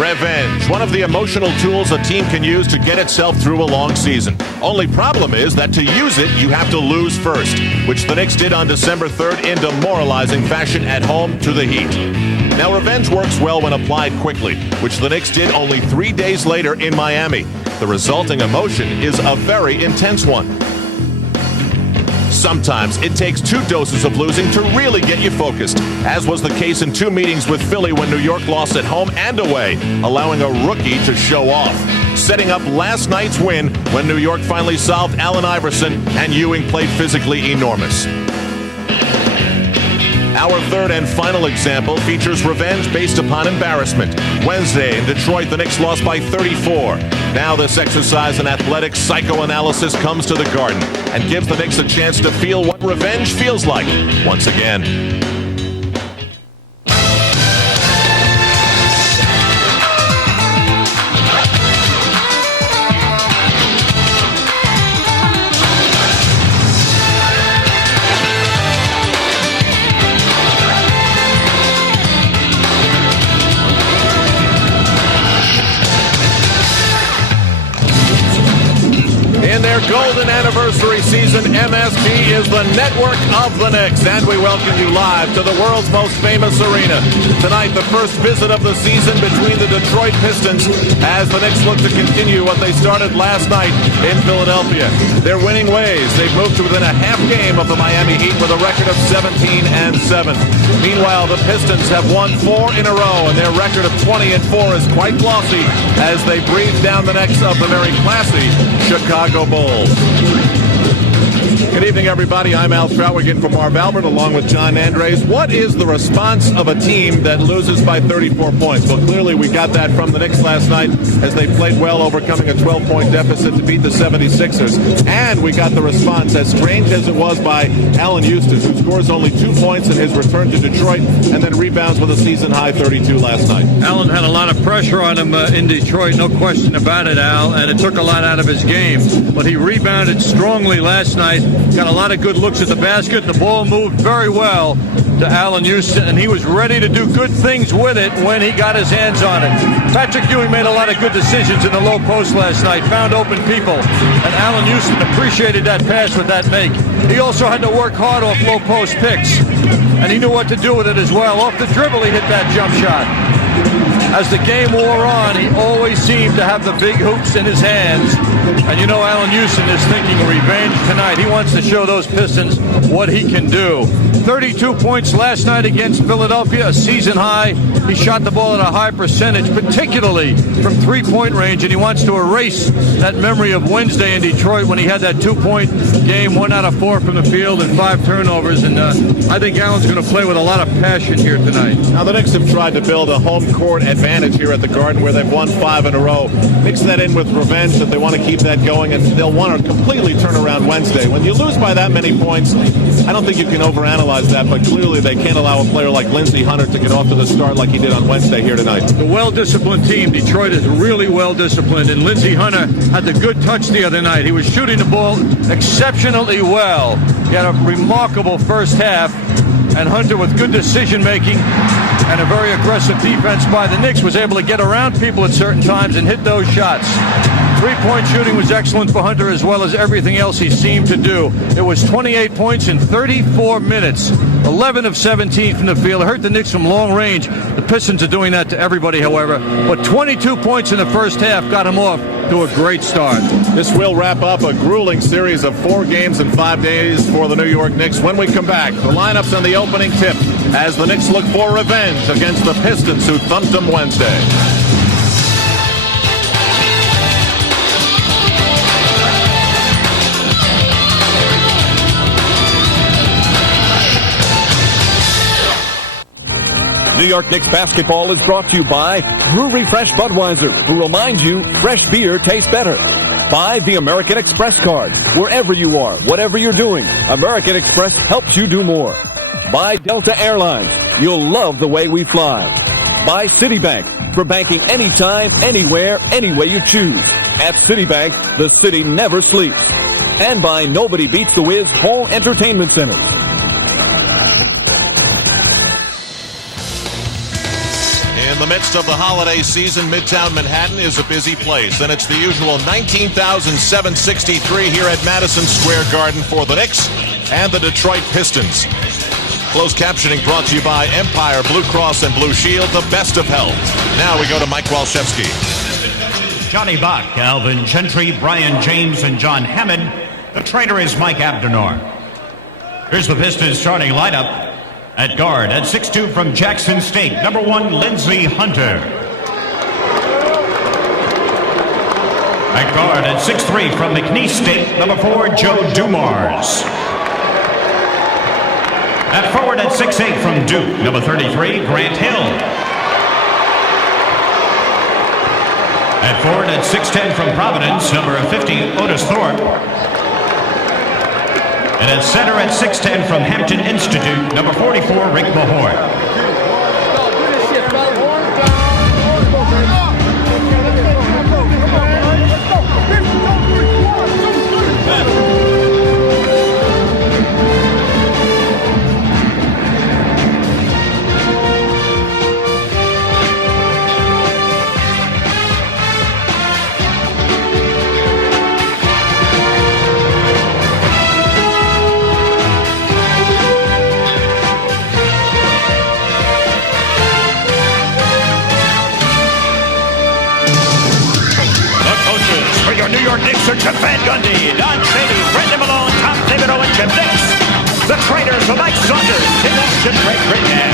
Revenge, one of the emotional tools a team can use to get itself through a long season. Only problem is that to use it, you have to lose first, which the Knicks did on December 3rd in demoralizing fashion at home to the Heat. Now, revenge works well when applied quickly, which the Knicks did only 3 days later in Miami. The resulting emotion is a very intense one. Sometimes it takes 2 doses of losing to really get you focused, as was the case in 2 meetings with Philly when New York lost at home and away, allowing a rookie to show off. Setting up last night's win when New York finally solved Allen Iverson and Ewing played physically enormous. Our third and final example features revenge based upon embarrassment. Wednesday in Detroit, the Knicks lost by 34. Now this exercise in athletic psychoanalysis comes to the Garden and gives the Knicks a chance to feel what revenge feels like once again. In their golden anniversary season, MSG is the network of the Knicks, and we welcome you live to the world's most famous arena. Tonight, the first visit of the season between the Detroit Pistons as the Knicks look to continue what they started last night in Philadelphia. They're winning ways. They've moved to within a half game of the Miami Heat with a record of 17-7. Meanwhile, the Pistons have won 4 in a row, and their record of 20-4 is quite glossy as they breathe down the necks of the very classy Chicago Bulls. Good evening, everybody. I'm Al Trautwig from Marv Albert along with John Andres. What is the response of a team that loses by 34 points? Well, clearly we got that from the Knicks last night as they played well, overcoming a 12-point deficit to beat the 76ers. And we got the response, as strange as it was, by Allen Houston, who scores only 2 points in his return to Detroit and then rebounds with a season-high 32 last night. Allen had a lot of pressure on him in Detroit, no question about it, Al, and it took a lot out of his game. But he rebounded strongly last night, got a lot of good looks at the basket. The ball moved very well to Allen Houston, and he was ready to do good things with it when he got his hands on it. Patrick Ewing made a lot of good decisions in the low post last night, found open people, and Allen Houston appreciated that pass with that make. He also had to work hard off low post picks, and he knew what to do with it as well. Off the dribble, he hit that jump shot. As the game wore on, he always seemed to have the big hoops in his hands. And you know Allen Houston is thinking revenge tonight. He wants to show those Pistons what he can do. 32 points last night against Philadelphia, a season high. He shot the ball at a high percentage, particularly from three-point range, and he wants to erase that memory of Wednesday in Detroit when he had that 2-point game, 1 out of 4 from the field and 5 turnovers. And I think Allen's going to play with a lot of passion here tonight. Now the Knicks have tried to build a home court advantage here at the Garden where they've won 5 in a row. Mix that in with revenge that they want to keep that going, and they'll want to completely turn around Wednesday. When you lose by that many points, I don't think you can overanalyze that, but clearly they can't allow a player like Lindsey Hunter to get off to the start like he did on Wednesday here tonight. The well-disciplined team, Detroit, is really well-disciplined, and Lindsey Hunter had the good touch the other night. He was shooting the ball exceptionally well. He had a remarkable first half, and Hunter, with good decision-making and a very aggressive defense by the Knicks, was able to get around people at certain times and hit those shots. Three-point shooting was excellent for Hunter, as well as everything else he seemed to do. It was 28 points in 34 minutes, 11 of 17 from the field. It hurt the Knicks from long range. The Pistons are doing that to everybody, however. But 22 points in the first half got him off to a great start. This will wrap up a grueling series of 4 games in 5 days for the New York Knicks. When we come back, the lineups and the opening tip as the Knicks look for revenge against the Pistons, who thumped them Wednesday. New York Knicks basketball is brought to you by Brewery Fresh Budweiser, who reminds you fresh beer tastes better. By the American Express card. Wherever you are, whatever you're doing, American Express helps you do more. By Delta Airlines. You'll love the way we fly. By Citibank. For banking anytime, anywhere, any way you choose. At Citibank, the city never sleeps. And by Nobody Beats the Wiz Home Entertainment Centers. In the midst of the holiday season, Midtown Manhattan is a busy place, and it's the usual 19,763 here at Madison Square Garden for the Knicks and the Detroit Pistons. Closed captioning brought to you by Empire Blue Cross and Blue Shield, the best of health. Now we go to Mike Walshewski. Johnny Bach, Alvin Gentry, Brian James, and John Hammond. The trainer is Mike Abdenor. Here's the Pistons starting lineup. At guard, at 6'2" from Jackson State, number 1, Lindsey Hunter. At guard, at 6'3" from McNeese State, number 4, Joe Dumars. At forward, at 6'8" from Duke, number 33, Grant Hill. At forward, at 6'10" from Providence, number 50, Otis Thorpe. And at center at 6'10" from Hampton Institute, number 44, Rick Mahort. Your New York Knicks are Jeff Van Gundy, Don Shady, Brendan Malone, Tom Thibodeau, and Jim Nix. The trainers are Mike Saunders, Tim Walsh, and Greg Greenham.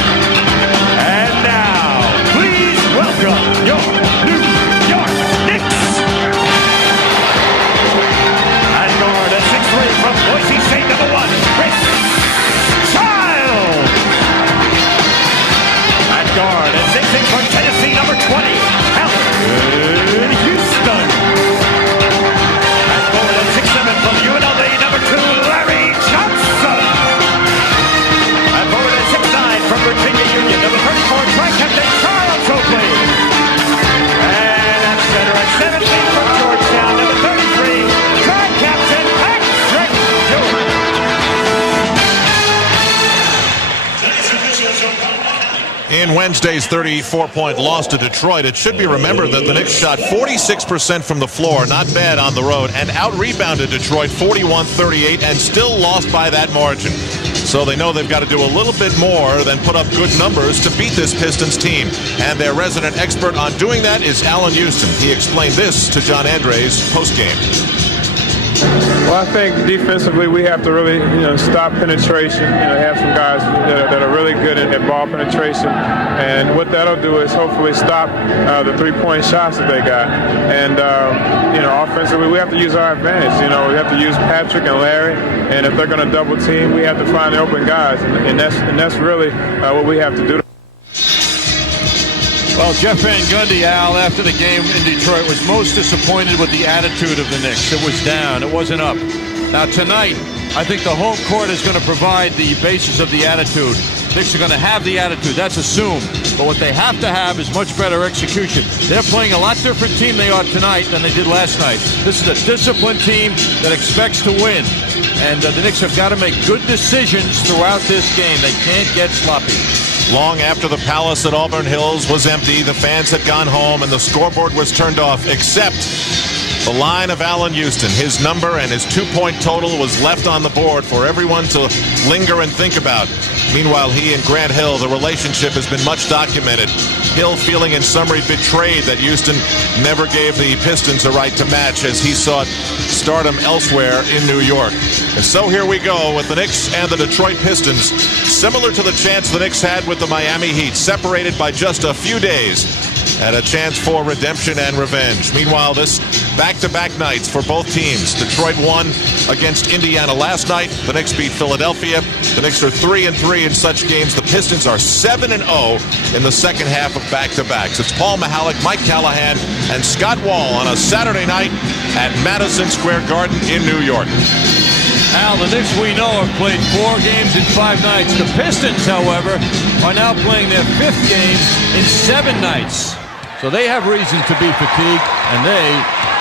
And now, please welcome your New York Knicks. At guard, at 6'3" from Boise State, number 1, Chris Child. At guard, at 6'6" from Tennessee, number 20, Allen Houston. From UNLV, number 2, Larry Johnson. And forward at 6'9" from Virginia Union, number 34, Tri-Captain Charles Oakley. And at center at 17 from Georgetown, number 33, Tri-Captain Patrick Ewing. In Wednesday's 34-point loss to Detroit, it should be remembered that the Knicks shot 46% from the floor, not bad on the road, and out-rebounded Detroit 41-38 and still lost by that margin. So they know they've got to do a little bit more than put up good numbers to beat this Pistons team. And their resident expert on doing that is Allen Houston. He explained this to John Andres postgame. Well, I think defensively we have to really, stop penetration. Have some guys that are really good at ball penetration, and what that'll do is hopefully stop the three-point shots that they got. And offensively we have to use our advantage. We have to use Patrick and Larry, and if they're going to double team, we have to find the open guys, and that's really what we have to do. Well, Jeff Van Gundy, Al, after the game in Detroit, was most disappointed with the attitude of the Knicks. It was down. It wasn't up. Now, tonight, I think the home court is going to provide the basis of the attitude. Knicks are going to have the attitude. That's assumed. But what they have to have is much better execution. They're playing a lot different team they are tonight than they did last night. This is a disciplined team that expects to win. And the Knicks have got to make good decisions throughout this game. They can't get sloppy. Long after the Palace at Auburn Hills was empty, the fans had gone home, and the scoreboard was turned off, except the line of Allen Houston. His number and his 2-point total was left on the board for everyone to linger and think about. Meanwhile, he and Grant Hill, the relationship has been much documented. Hill feeling in summary betrayed that Houston never gave the Pistons a right to match as he sought stardom elsewhere in New York. And so here we go with the Knicks and the Detroit Pistons, similar to the chance the Knicks had with the Miami Heat, separated by just a few days, and a chance for redemption and revenge. Meanwhile, this back-to-back nights for both teams. Detroit won against Indiana last night. The Knicks beat Philadelphia. The Knicks are 3-3 in such games. The Pistons are 7-0 in the second half of back-to-backs. It's Paul Mihalik, Mike Callahan, and Scott Wall on a Saturday night at Madison Square Garden in New York. Al, the Knicks we know have played 4 games in 5 nights. The Pistons, however, are now playing their 5th game in 7 nights. So they have reason to be fatigued, and they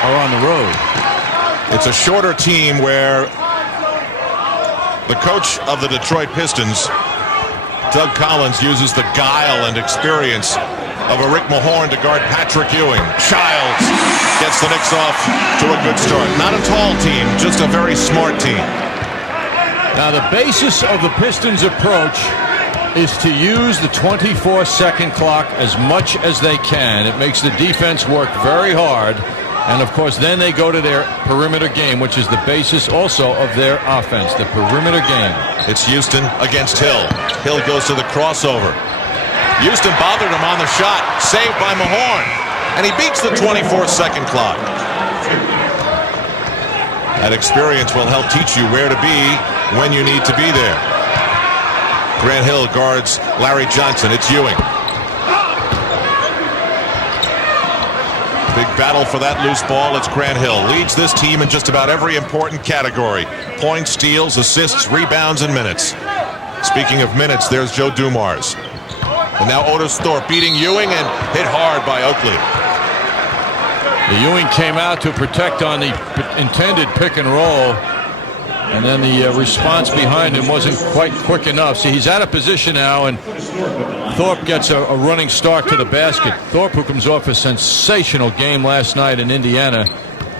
are on the road. It's a shorter team where the coach of the Detroit Pistons, Doug Collins, uses the guile and experience of a Rick Mahorn to guard Patrick Ewing. Childs gets the Knicks off to a good start. Not a tall team, just a very smart team. Now the basis of the Pistons' approach is to use the 24-second clock as much as they can. It makes the defense work very hard. And, of course, then they go to their perimeter game, which is the basis also of their offense, the perimeter game. It's Houston against Hill. Hill goes to the crossover. Houston bothered him on the shot. Saved by Mahorn. And he beats the 24-second clock. That experience will help teach you where to be when you need to be there. Grant Hill guards Larry Johnson. It's Ewing. Big battle for that loose ball. It's Grant Hill. Leads this team in just about every important category. Points, steals, assists, rebounds, and minutes. Speaking of minutes, there's Joe Dumars. And now Otis Thorpe beating Ewing and hit hard by Oakley. The Ewing came out to protect on the intended pick and roll. And then the response behind him wasn't quite quick enough. See, he's out of position now, and Thorpe gets a running start to the basket. Thorpe, who comes off a sensational game last night in Indiana,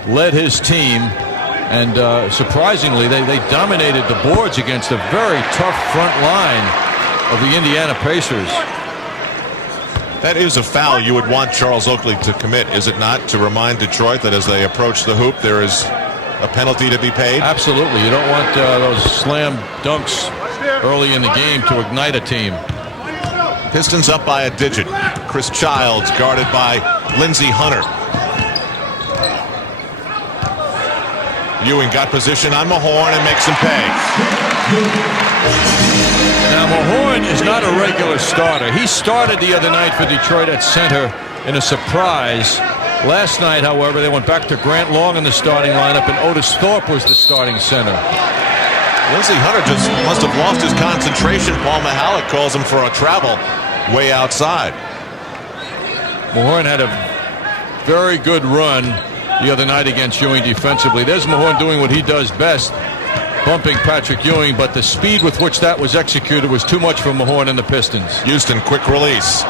led his team, and surprisingly, they dominated the boards against a very tough front line of the Indiana Pacers. That is a foul you would want Charles Oakley to commit, is it not? To remind Detroit that as they approach the hoop, there is a penalty to be paid? Absolutely. You don't want those slam dunks early in the game to ignite a team. Pistons up by a digit. Chris Childs guarded by Lindsey Hunter. Ewing got position on Mahorn and makes him pay. Now Mahorn is not a regular starter. He started the other night for Detroit at center in a surprise. Last night, however, they went back to Grant Long in the starting lineup, and Otis Thorpe was the starting center. Lindsey Hunter just must have lost his concentration. Paul Mihalik calls him for a travel way outside. Mahorn had a very good run the other night against Ewing defensively. There's Mahorn doing what he does best, bumping Patrick Ewing, but the speed with which that was executed was too much for Mahorn and the Pistons. Houston, quick release.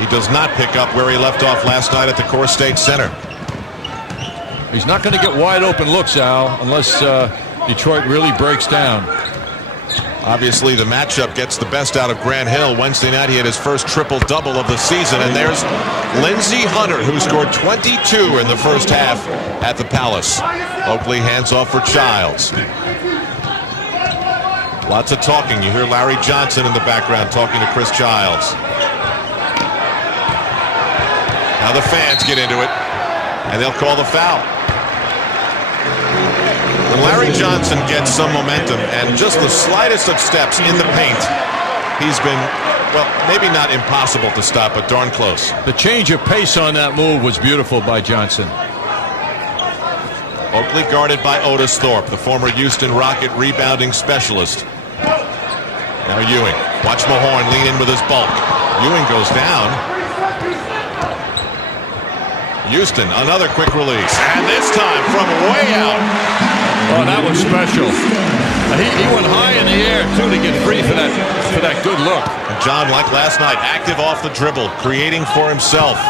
He does not pick up where he left off last night at the Core State Center. He's not going to get wide open looks, Al, unless Detroit really breaks down. Obviously, the matchup gets the best out of Grant Hill. Wednesday night, he had his first triple-double of the season. And there's Lindsey Hunter, who scored 22 in the first half at the Palace. Oakley hands off for Childs. Lots of talking. You hear Larry Johnson in the background talking to Chris Childs. Now the fans get into it, and they'll call the foul. When Larry Johnson gets some momentum and just the slightest of steps in the paint, he's been, well, maybe not impossible to stop, but darn close. The change of pace on that move was beautiful by Johnson. Oakley guarded by Otis Thorpe, the former Houston Rocket rebounding specialist. Now Ewing. Watch Mahorn lean in with his bulk. Ewing goes down. Houston, another quick release. And this time from way out. Oh, that was special. He went high in the air, too, to get free for that good look. And John, like last night, active off the dribble, creating for himself.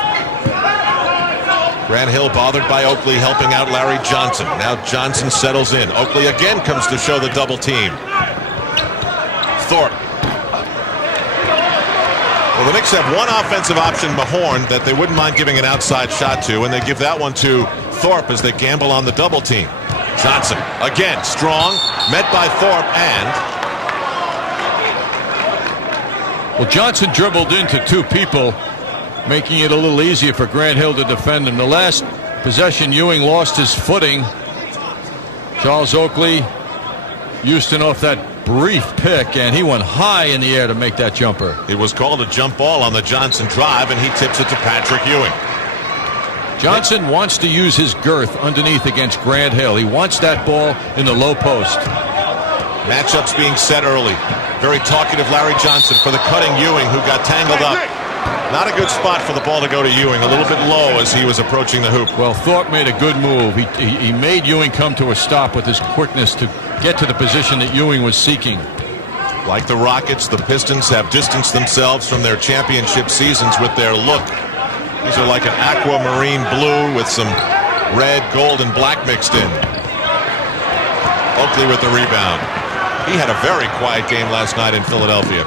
Grant Hill bothered by Oakley, helping out Larry Johnson. Now Johnson settles in. Oakley again comes to show the double team. Thorpe. Well, the Knicks have one offensive option, Mahorn, that they wouldn't mind giving an outside shot to, and they give that one to Thorpe as they gamble on the double team. Johnson, again, strong, met by Thorpe, and... Well, Johnson dribbled into two people, making it a little easier for Grant Hill to defend him. The last possession, Ewing lost his footing. Charles Oakley, Houston off that brief pick, and he went high in the air to make that jumper. It was called a jump ball on the Johnson drive, and he tips it to Patrick Ewing. Johnson wants to use his girth underneath against Grant Hill. He wants that ball in the low post. Matchups being set early. Very talkative Larry Johnson for the cutting Ewing, who got tangled up. Not a good spot for the ball to go to Ewing. A little bit low as he was approaching the hoop. Well, Thorpe made a good move. He made Ewing come to a stop with his quickness to get to the position that Ewing was seeking. Like the Rockets, the Pistons have distanced themselves from their championship seasons with their look. These are like an aquamarine blue with some red, gold, and black mixed in. Oakley with the rebound. He had a very quiet game last night in Philadelphia.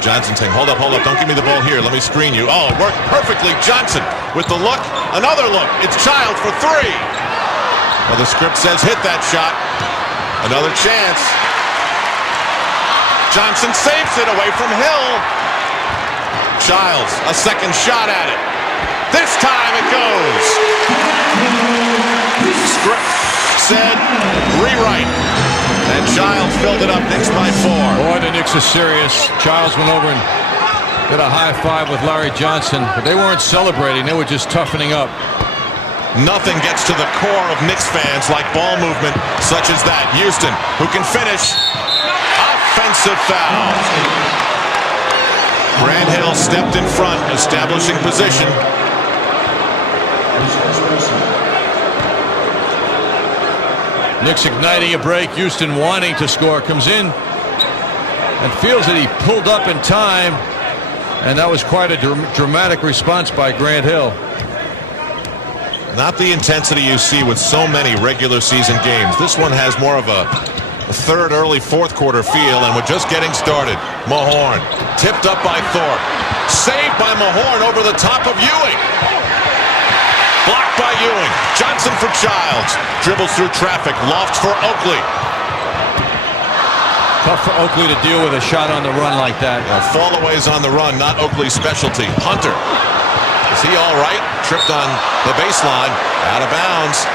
Johnson saying, hold up, don't give me the ball here, let me screen you. Oh, it worked perfectly. Johnson with the look, another look. It's Childs for three. Well, the script says hit that shot. Another chance. Johnson saves it away from Hill. Childs, a second shot at it. This time it goes. Script said rewrite. And Childs filled it up. Knicks by 4. Boy, the Knicks are serious. Childs went over and did a high five with Larry Johnson, but they weren't celebrating. They were just toughening up. Nothing gets to the core of Knicks fans like ball movement such as that. Houston, who can finish. Offensive foul. Grant Hill stepped in front, establishing position. Knicks igniting a break. Houston wanting to score. Comes in and feels that he pulled up in time. And that was quite a dramatic response by Grant Hill. Not the intensity you see with so many regular season games. This one has more of a third, early fourth quarter feel, and we're just getting started. Mahorn tipped up by Thorpe. Saved by Mahorn over the top of Ewing. Blocked by Ewing. Johnson for Childs. Dribbles through traffic. Lofts for Oakley. Tough for Oakley to deal with a shot on the run like that. Fallaways on the run, not Oakley's specialty. Hunter. Is he all right? Tripped on the baseline. Out of bounds.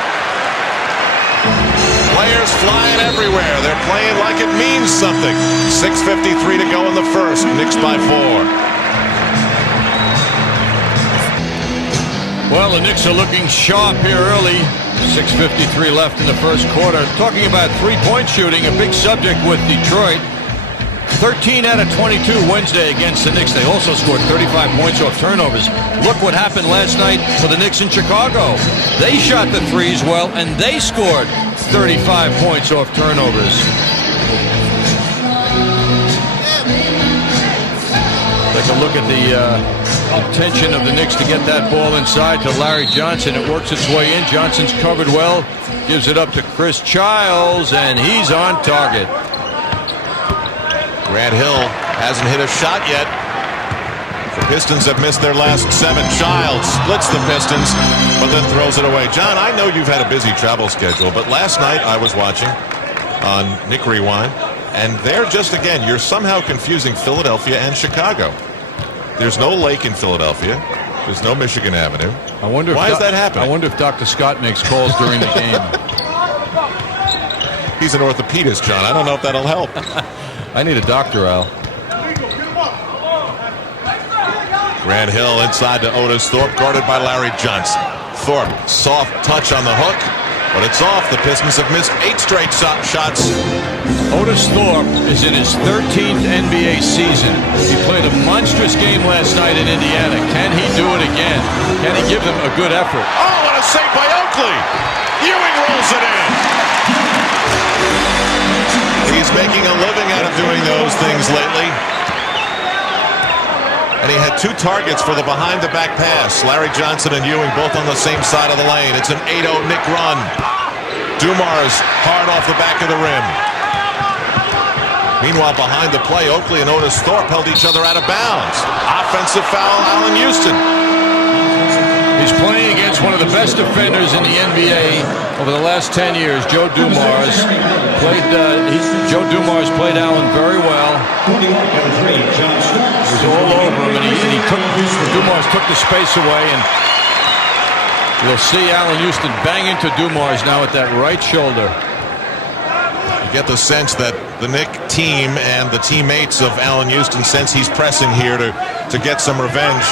Players flying everywhere. They're playing like it means something. 6:53 to go in the first. Knicks by 4. Well, the Knicks are looking sharp here early. 6:53 left in the first quarter. Talking about three-point shooting, a big subject with Detroit. 13 out of 22 Wednesday against the Knicks. They also scored 35 points off turnovers. Look what happened last night for the Knicks in Chicago. They shot the threes well, and they scored 35 points off turnovers. Take a look at the intention of the Knicks to get that ball inside to Larry Johnson. It works its way in. Johnson's covered well. Gives it up to Chris Childs, and he's on target. Grant Hill hasn't hit a shot yet. The Pistons have missed their last 7. Childs splits the Pistons, but then throws it away. John, I know you've had a busy travel schedule, but last night I was watching on Nick Rewind, and they're just, again, you're somehow confusing Philadelphia and Chicago. There's no lake in Philadelphia. There's no Michigan Avenue. I wonder why is that happening? I wonder if Dr. Scott makes calls during the game. He's an orthopedist, John. I don't know if that'll help. I need a doctor, Al. Grant Hill inside to Otis Thorpe, guarded by Larry Johnson. Thorpe, soft touch on the hook, but it's off. The Pistons have missed 8 straight shots. Otis Thorpe is in his 13th NBA season. He played a monstrous game last night in Indiana. Can he do it again? Can he give them a good effort? Oh, what a save by Oakley! Ewing rolls it in. He's making a living out of doing those things lately. And he had 2 targets for the behind-the-back pass. Larry Johnson and Ewing both on the same side of the lane. It's an 8-0 Knick run. Dumars hard off the back of the rim. Meanwhile, behind the play, Oakley and Otis Thorpe held each other out of bounds. Offensive foul, Allen Houston. He's playing against one of the best defenders in the NBA over the last 10 years, Joe Dumars. Joe Dumars played Allen very well. He was all over him, and Dumars took the space away, and you'll see Allen Houston bang into Dumars now at that right shoulder. You get the sense that the Knick team and the teammates of Allen Houston sense he's pressing here to get some revenge.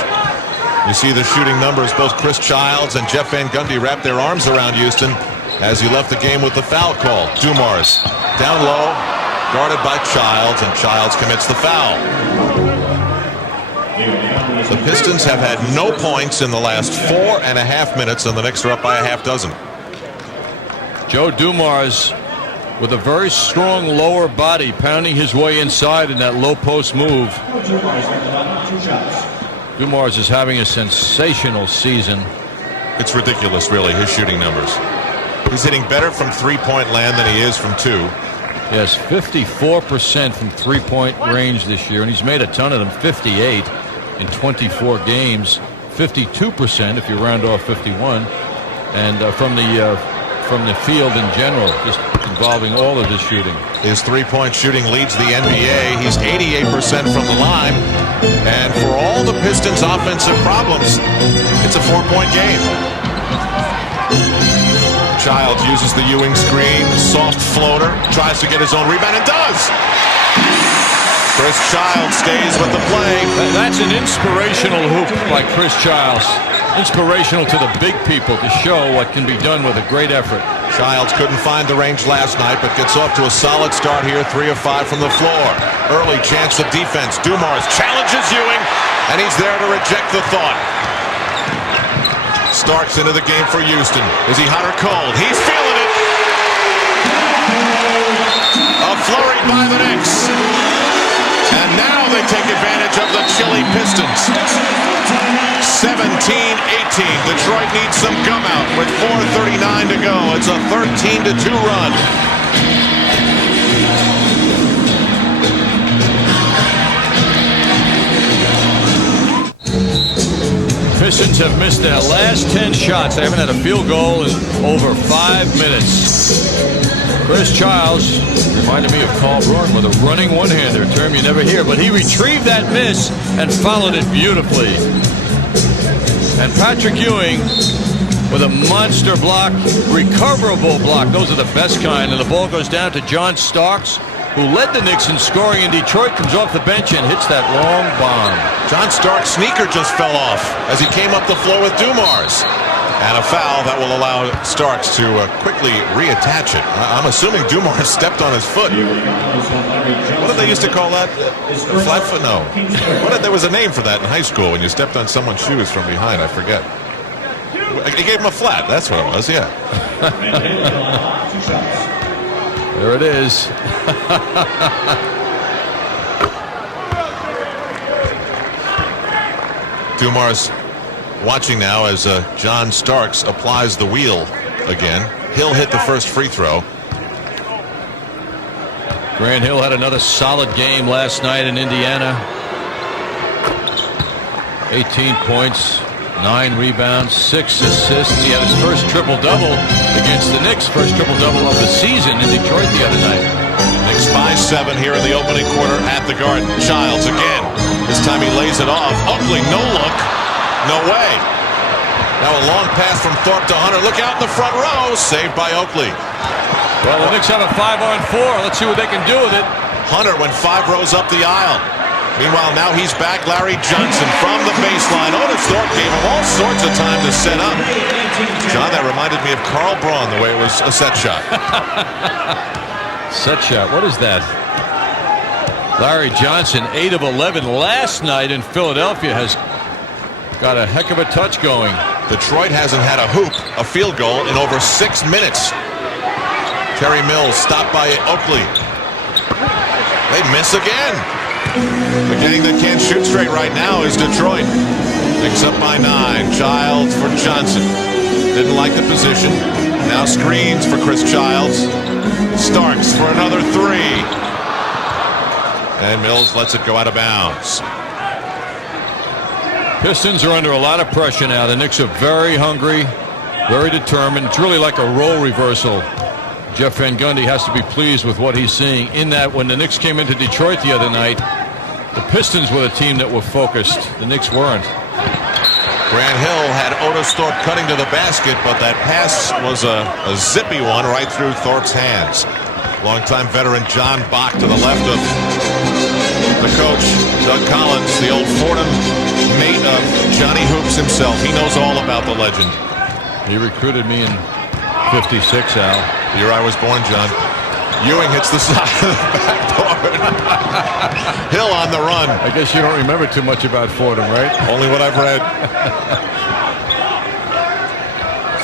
You see the shooting numbers. Both Chris Childs and Jeff Van Gundy wrapped their arms around Houston as he left the game with the foul call. Dumars down low, guarded by Childs, and Childs commits the foul. The Pistons have had no points in the last 4.5 minutes, and the Knicks are up by a half dozen. Joe Dumars with a very strong lower body, pounding his way inside in that low post move. Dumars is having a sensational season. It's ridiculous, really, his shooting numbers. He's hitting better from three-point land than he is from two. Yes, 54% from three-point range this year, and he's made a ton of them, 58 in 24 games, 52% if you round off 51, and from the field in general, just involving all of his shooting. His three-point shooting leads the NBA. He's 88% from the line, and for all the Pistons' offensive problems, it's a 4-point game. Childs uses the Ewing screen, soft floater, tries to get his own rebound and does. Chris Childs stays with the play. That's an inspirational hoop by Chris Childs. Inspirational to the big people to show what can be done with a great effort. Childs couldn't find the range last night, but gets off to a solid start here, 3 of 5 from the floor. Early chance of defense. Dumars challenges Ewing, and he's there to reject the thought. Starks into the game for Houston. Is he hot or cold? He's feeling it. A flurry by the Knicks. And now they take advantage of the chilly Pistons. 17-18. Detroit needs some gum out with 4:39 to go. It's a 13-2 run. Pistons have missed their last 10 shots. They haven't had a field goal in over 5 minutes. Chris Childs reminded me of Carl Braun with a running one-hander, a term you never hear, but he retrieved that miss and followed it beautifully. And Patrick Ewing with a monster block, recoverable block. Those are the best kind, and the ball goes down to John Starks, who led the Knicks in scoring in Detroit, comes off the bench and hits that long bomb. John Stark's sneaker just fell off as he came up the floor with Dumars. And a foul that will allow Starks to quickly reattach it. I'm assuming Dumars stepped on his foot. What did they used to call that? A flat foot? No. There was a name for that in high school when you stepped on someone's shoes from behind. I forget. He gave him a flat. That's what it was, yeah. There it is. Dumars watching now as John Starks applies the wheel again. Hill hit the first free throw. Grant Hill had another solid game last night in Indiana. 18 points, 9 rebounds, 6 assists. He had his first triple-double against the Knicks, first triple-double of the season in Detroit the other night. Knicks by 7 here in the opening quarter at the Garden. Childs again. This time he lays it off. Oakley, no look. No way. Now a long pass from Thorpe to Hunter. Look out in the front row. Saved by Oakley. Well, the Knicks have a 5-on-4. Let's see what they can do with it. Hunter went 5 rows up the aisle. Meanwhile, now he's back. Larry Johnson from the baseline. Otis Thorpe gave him all sorts of time to set up. John, that reminded me of Carl Braun, the way it was a set shot. Set shot. What is that? Larry Johnson, 8 of 11 last night in Philadelphia, has got a heck of a touch going. Detroit hasn't had a hoop, a field goal, in over 6 minutes. Terry Mills stopped by Oakley. They miss again. The gang that can't shoot straight right now is Detroit. Knicks up by 9. Childs for Johnson. Didn't like the position. Now screens for Chris Childs. Starks for another 3. And Mills lets it go out of bounds. Pistons are under a lot of pressure now. The Knicks are very hungry, very determined. It's really like a role reversal. Jeff Van Gundy has to be pleased with what he's seeing in that when the Knicks came into Detroit the other night, the Pistons were the team that were focused. The Knicks weren't. Grant Hill had Otis Thorpe cutting to the basket, but that pass was a zippy one right through Thorpe's hands. Longtime veteran John Bach to the left of the coach, Doug Collins, the old Fordham mate of Johnny Hoops himself. He knows all about the legend. He recruited me in '56, Al. The year I was born, John. Ewing hits the side of the backboard. Hill on the run. I guess you don't remember too much about Fordham, right? Only what I've read.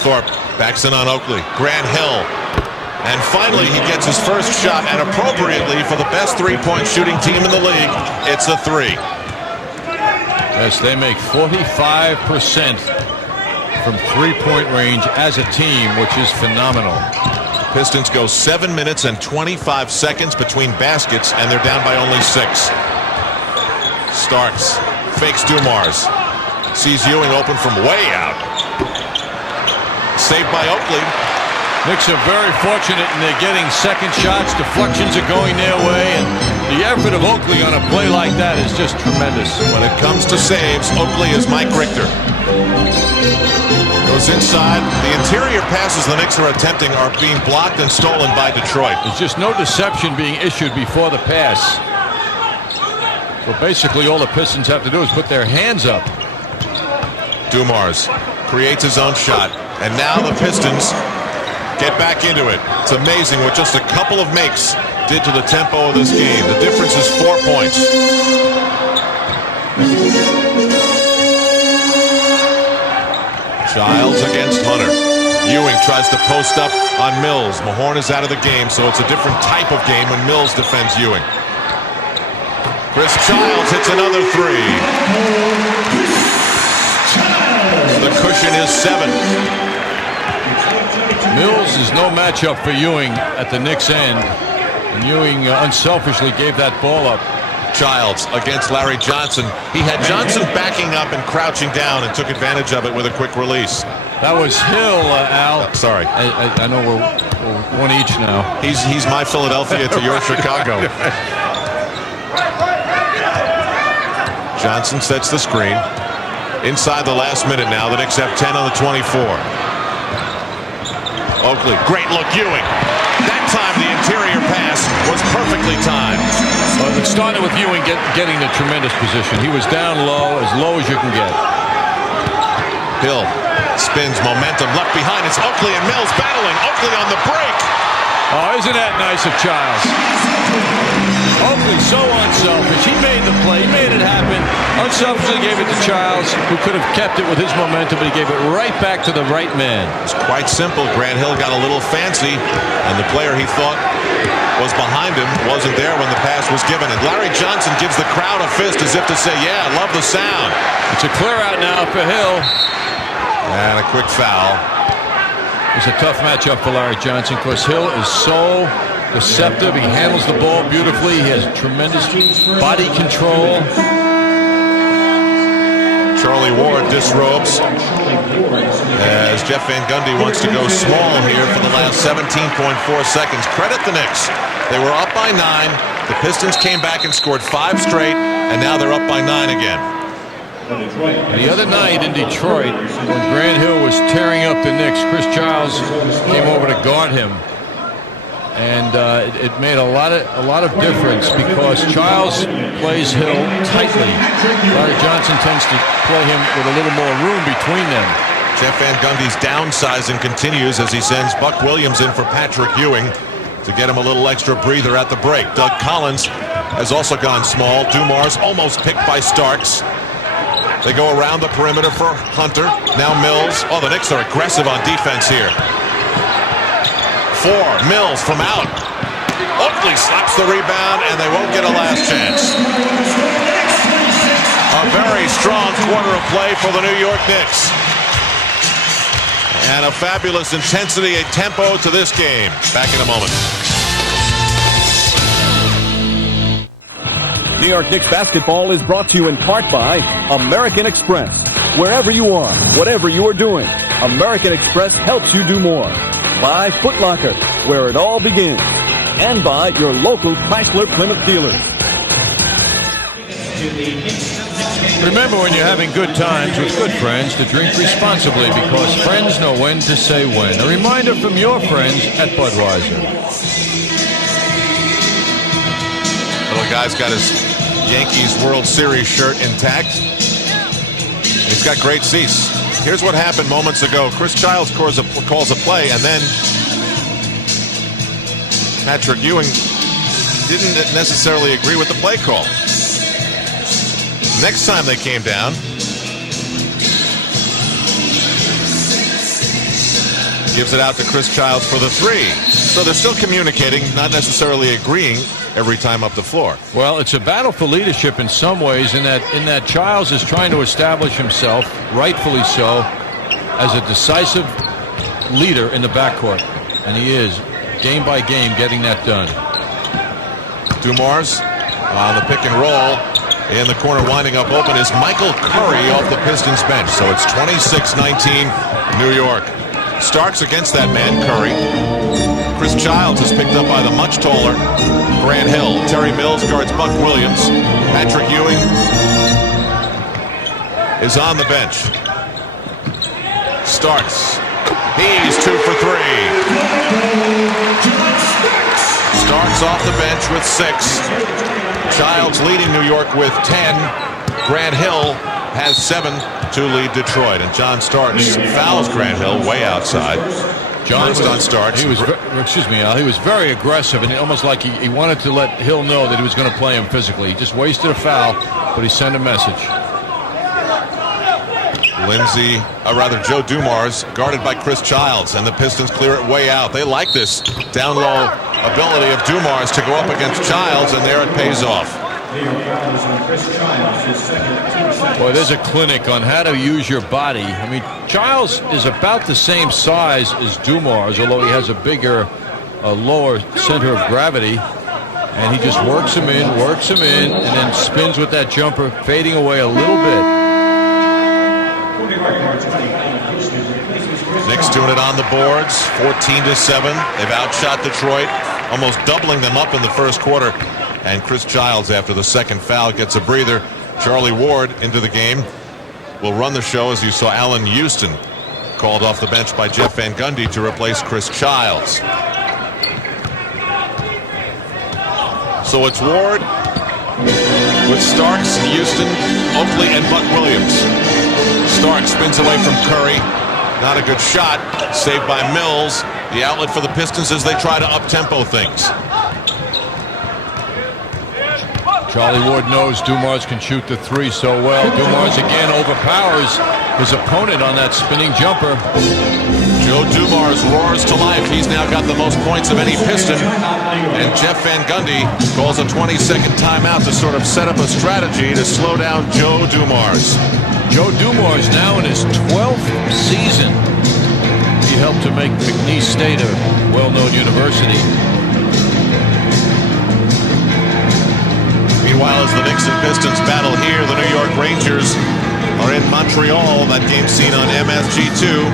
Thorpe backs in on Oakley. Grant Hill And finally, he gets his first shot, and appropriately for the best three-point shooting team in the league, it's a three. Yes, they make 45% from three-point range as a team, which is phenomenal. Pistons go 7 minutes and 25 seconds between baskets, and they're down by only 6. Starks fakes Dumars. Sees Ewing open from way out. Saved by Oakley. Knicks are very fortunate, and they're getting second shots. Deflections are going their way, and the effort of Oakley on a play like that is just tremendous. When it comes to saves, Oakley is Mike Richter. Goes inside. The interior passes the Knicks are attempting are being blocked and stolen by Detroit. There's just no deception being issued before the pass. So basically all the Pistons have to do is put their hands up. Dumars creates his own shot, and now the Pistons get back into it. It's amazing what just a couple of makes did to the tempo of this game. The difference is 4 points. Childs against Hunter. Ewing tries to post up on Mills. Mahorn is out of the game, so it's a different type of game when Mills defends Ewing. Chris Childs hits another three. The cushion is 7. Mills is no matchup for Ewing at the Knicks end, and Ewing unselfishly gave that ball up. Childs against Larry Johnson. He had Johnson backing up and crouching down and took advantage of it with a quick release. That was Hill, Al. Sorry. I know we're one each now. He's my Philadelphia to your Chicago. Johnson sets the screen. Inside the last minute now, the Knicks have 10 on the 24. Oakley, great look, Ewing. That time the interior pass was perfectly timed. It started with Ewing getting the tremendous position. He was down low as you can get. Hill spins, momentum left behind. It's Oakley and Mills battling. Oakley on the break. Oh, isn't that nice of Childs? Oakley so unselfish. He made the play. He made it happen. Unselfishly gave it to Childs, who could have kept it with his momentum, but he gave it right back to the right man. It's quite simple. Grant Hill got a little fancy, and the player he thought was behind him wasn't there when the pass was given. And Larry Johnson gives the crowd a fist as if to say, yeah, I love the sound. It's a clear out now for Hill. And a quick foul. It's a tough matchup for Larry Johnson because Hill is so deceptive. He handles the ball beautifully. He has tremendous body control. Charlie Ward disrobes as Jeff Van Gundy wants to go small here for the last 17.4 seconds. Credit the Knicks. They were up by 9. The Pistons came back and scored 5 straight, and now they're up by 9 again. The other night in Detroit, when Grant Hill was tearing up the Knicks, Chris Childs came over to guard him. And it made a lot of difference because Childs plays Hill tightly. Larry Johnson tends to play him with a little more room between them. Jeff Van Gundy's downsizing continues as he sends Buck Williams in for Patrick Ewing to get him a little extra breather at the break. Doug Collins has also gone small. Dumars almost picked by Starks. They go around the perimeter for Hunter. Now Mills. Oh, the Knicks are aggressive on defense here. 4, Mills from out. Oakley slaps the rebound, and they won't get a last chance. A very strong quarter of play for the New York Knicks. And a fabulous intensity and tempo to this game. Back in a moment. New York Knicks basketball is brought to you in part by American Express. Wherever you are, whatever you are doing, American Express helps you do more. By Foot Locker, where it all begins. And by your local Chrysler Plymouth dealer. Remember, when you're having good times with good friends, to drink responsibly because friends know when to say when. A reminder from your friends at Budweiser. Little guy's got his Yankees World Series shirt intact. He's got great seats. Here's what happened moments ago. Chris Childs calls a play, and then Patrick Ewing didn't necessarily agree with the play call. Next time they came down, Gives it out to Chris Childs for the three. So they're still communicating, not necessarily agreeing every time up the floor. Well, it's a battle for leadership in some ways, in that Childs is trying to establish himself, rightfully so, as a decisive leader in the backcourt. And he is, game by game, getting that done. Dumars on the pick and roll. In the corner, winding up open, is Michael Curry off the Pistons bench. So it's 26-19 New York. Starks against that man, Curry. Chris Childs is picked up by the much taller Grant Hill. Terry Mills guards Buck Williams. Patrick Ewing is on the bench. Starks. He's 2 for 3. Starks off the bench with 6. Childs leading New York with 10. Grant Hill has 7 to lead Detroit. And John Starks fouls Grant Hill way outside. First on Starks. He was, excuse me, Al, he was very aggressive, and almost like he wanted to let Hill know that he was going to play him physically. He just wasted a foul, but he sent a message. Joe Dumars guarded by Chris Childs, and the Pistons clear it way out. They like this down low ability of Dumars to go up against Childs, and there it pays off. Boy, there's a clinic on how to use your body. I mean, Childs is about the same size as Dumars, although he has a lower center of gravity. And he just works him in, and then spins with that jumper, fading away a little bit. Knicks doing it on the boards, 14-7. They've outshot Detroit, almost doubling them up in the first quarter. And Chris Childs, after the second foul, gets a breather. Charlie Ward into the game. Will run the show, as you saw Allen Houston called off the bench by Jeff Van Gundy to replace Chris Childs. So it's Ward with Starks, Houston, Oakley, and Buck Williams. Starks spins away from Curry. Not a good shot. Saved by Mills. The outlet for the Pistons as they try to up-tempo things. Charlie Ward knows Dumars can shoot the three so well. Dumars again overpowers his opponent on that spinning jumper. Joe Dumars roars to life. He's now got the most points of any Piston. And Jeff Van Gundy calls a 20-second timeout to sort of set up a strategy to slow down Joe Dumars. Joe Dumars now in his 12th season. He helped to make McNeese State a well-known university. Meanwhile, as the Knicks and Pistons battle here, the New York Rangers are in Montreal. That game seen on MSG2.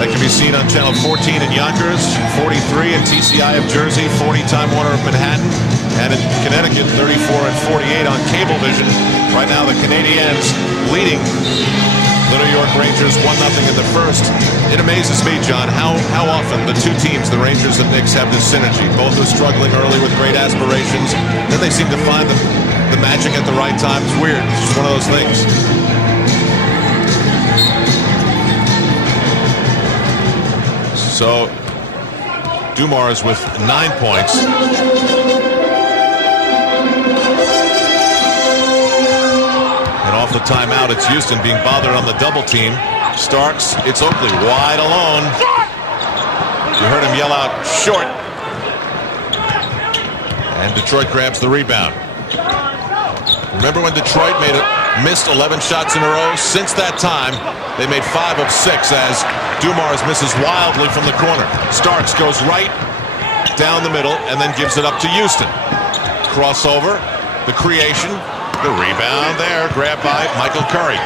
That can be seen on Channel 14 in Yonkers, 43 in TCI of Jersey, 40 Time Warner of Manhattan, and in Connecticut, 34 and 48 on Cablevision. Right now, the Canadiens leading the New York Rangers 1-0 in the first. It amazes me, John, how often the two teams, the Rangers and Knicks, have this synergy. Both are struggling early with great aspirations. Then they seem to find the magic at the right time. It's weird. It's just one of those things. So, Dumars with 9 points. And off the timeout, it's Houston being bothered on the double team. Starks, it's Oakley wide alone. You heard him yell out, short. And Detroit grabs the rebound. Remember when Detroit missed 11 shots in a row? Since that time, they made 5 of 6 as Dumars misses wildly from the corner. Starks goes right down the middle and then gives it up to Houston. Crossover, the creation, the rebound there, grabbed by Michael Curry.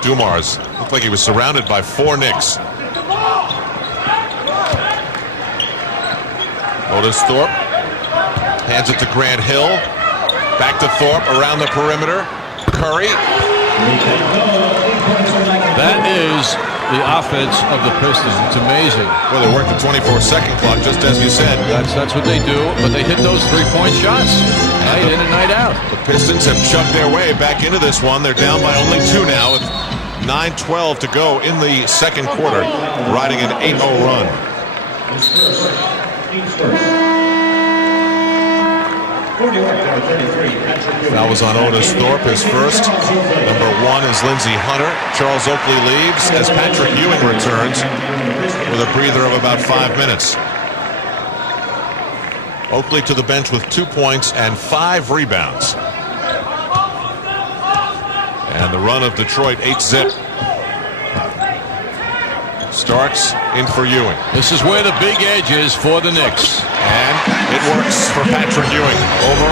Dumars looked like he was surrounded by 4 Knicks. Otis Thorpe hands it to Grant Hill. Back to Thorpe around the perimeter. Curry. That is the offense of the Pistons. It's amazing. Well, they worked the 24-second clock, just as you said. That's what they do, but they hit those three-point shots night in and night out. The Pistons have chugged their way back into this one. They're down by only 2 now with 9:12 to go in the second quarter, riding an 8-0 run. That was on Otis Thorpe, his first. Number 1 is Lindsey Hunter. Charles Oakley leaves as Patrick Ewing returns with a breather of about 5 minutes. Oakley to the bench with 2 points and 5 rebounds. And the run of Detroit 8-zip. Starks in for Ewing. This is where the big edge is for the Knicks. And it works for Patrick Ewing over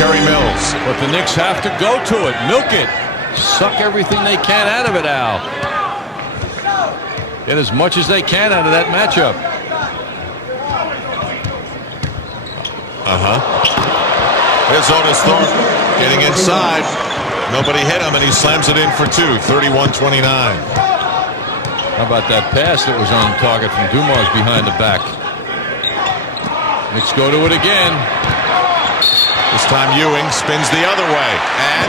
Terry Mills. But the Knicks have to go to it, milk it, suck everything they can out of it, Al. Get as much as they can out of that matchup. Here's Otis Thorpe getting inside. Nobody hit him, and he slams it in for 2, 31-29. How about that pass that was on target from Dumars behind the back? Knicks go to it again. This time Ewing spins the other way, and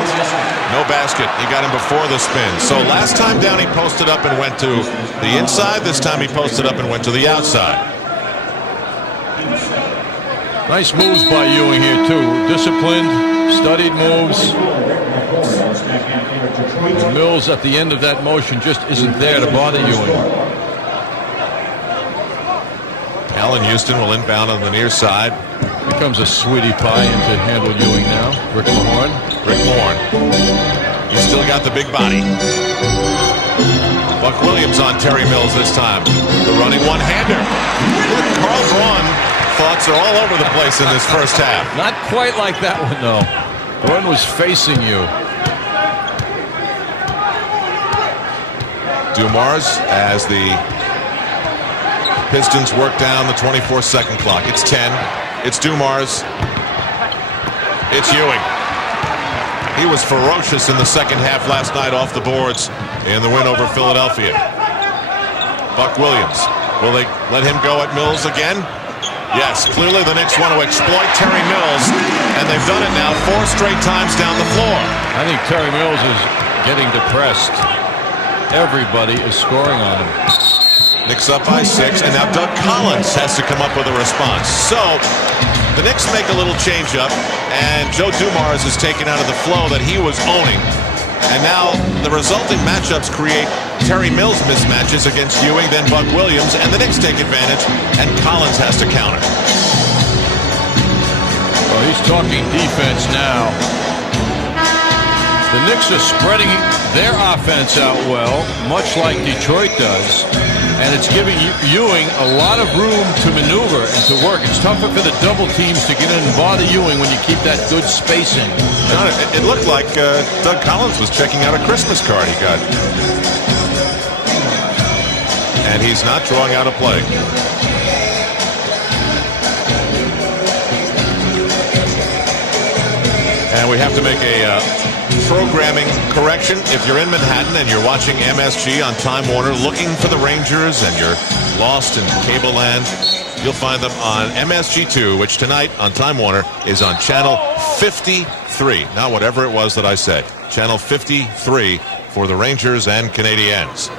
no basket. He got him before the spin. So last time down he posted up and went to the inside. This time he posted up and went to the outside. Nice moves by Ewing here too. Disciplined, studied moves. Mills at the end of that motion just isn't there to bother Ewing. Allen Houston will inbound on the near side. Here comes a sweetie pie in to handle Ewing now. Rick Mahorn. He's still got the big body. Buck Williams on Terry Mills this time. The running one-hander. Carl Braun thoughts are all over the place in this first half. Not quite like that one though. Braun was facing you. Dumars as the Pistons work down the 24-second clock. It's 10. It's Dumars. It's Ewing. He was ferocious in the second half last night off the boards in the win over Philadelphia. Buck Williams. Will they let him go at Mills again? Yes, clearly the Knicks want to exploit Terry Mills, and they've done it now 4 straight times down the floor. I think Terry Mills is getting depressed. Everybody is scoring on him. Knicks up by 6, and now Doug Collins has to come up with a response. So the Knicks make a little change up, and Joe Dumars is taken out of the flow that he was owning. And now the resulting matchups create Terry Mills mismatches against Ewing, then Buck Williams, and the Knicks take advantage, and Collins has to counter. Well, he's talking defense now. The Knicks are spreading their offense out well, much like Detroit does, and it's giving Ewing a lot of room to maneuver and to work. It's tougher for the double teams to get in and bother Ewing when you keep that good spacing. John, it looked like Doug Collins was checking out a Christmas card he got. And he's not drawing out a play. And we have to make a programming correction. If you're in Manhattan and you're watching MSG on Time Warner looking for the Rangers and you're lost in cable land, you'll find them on MSG2, which tonight on Time Warner is on channel 53. Not whatever it was that I said. Channel 53 for the Rangers and Canadiens.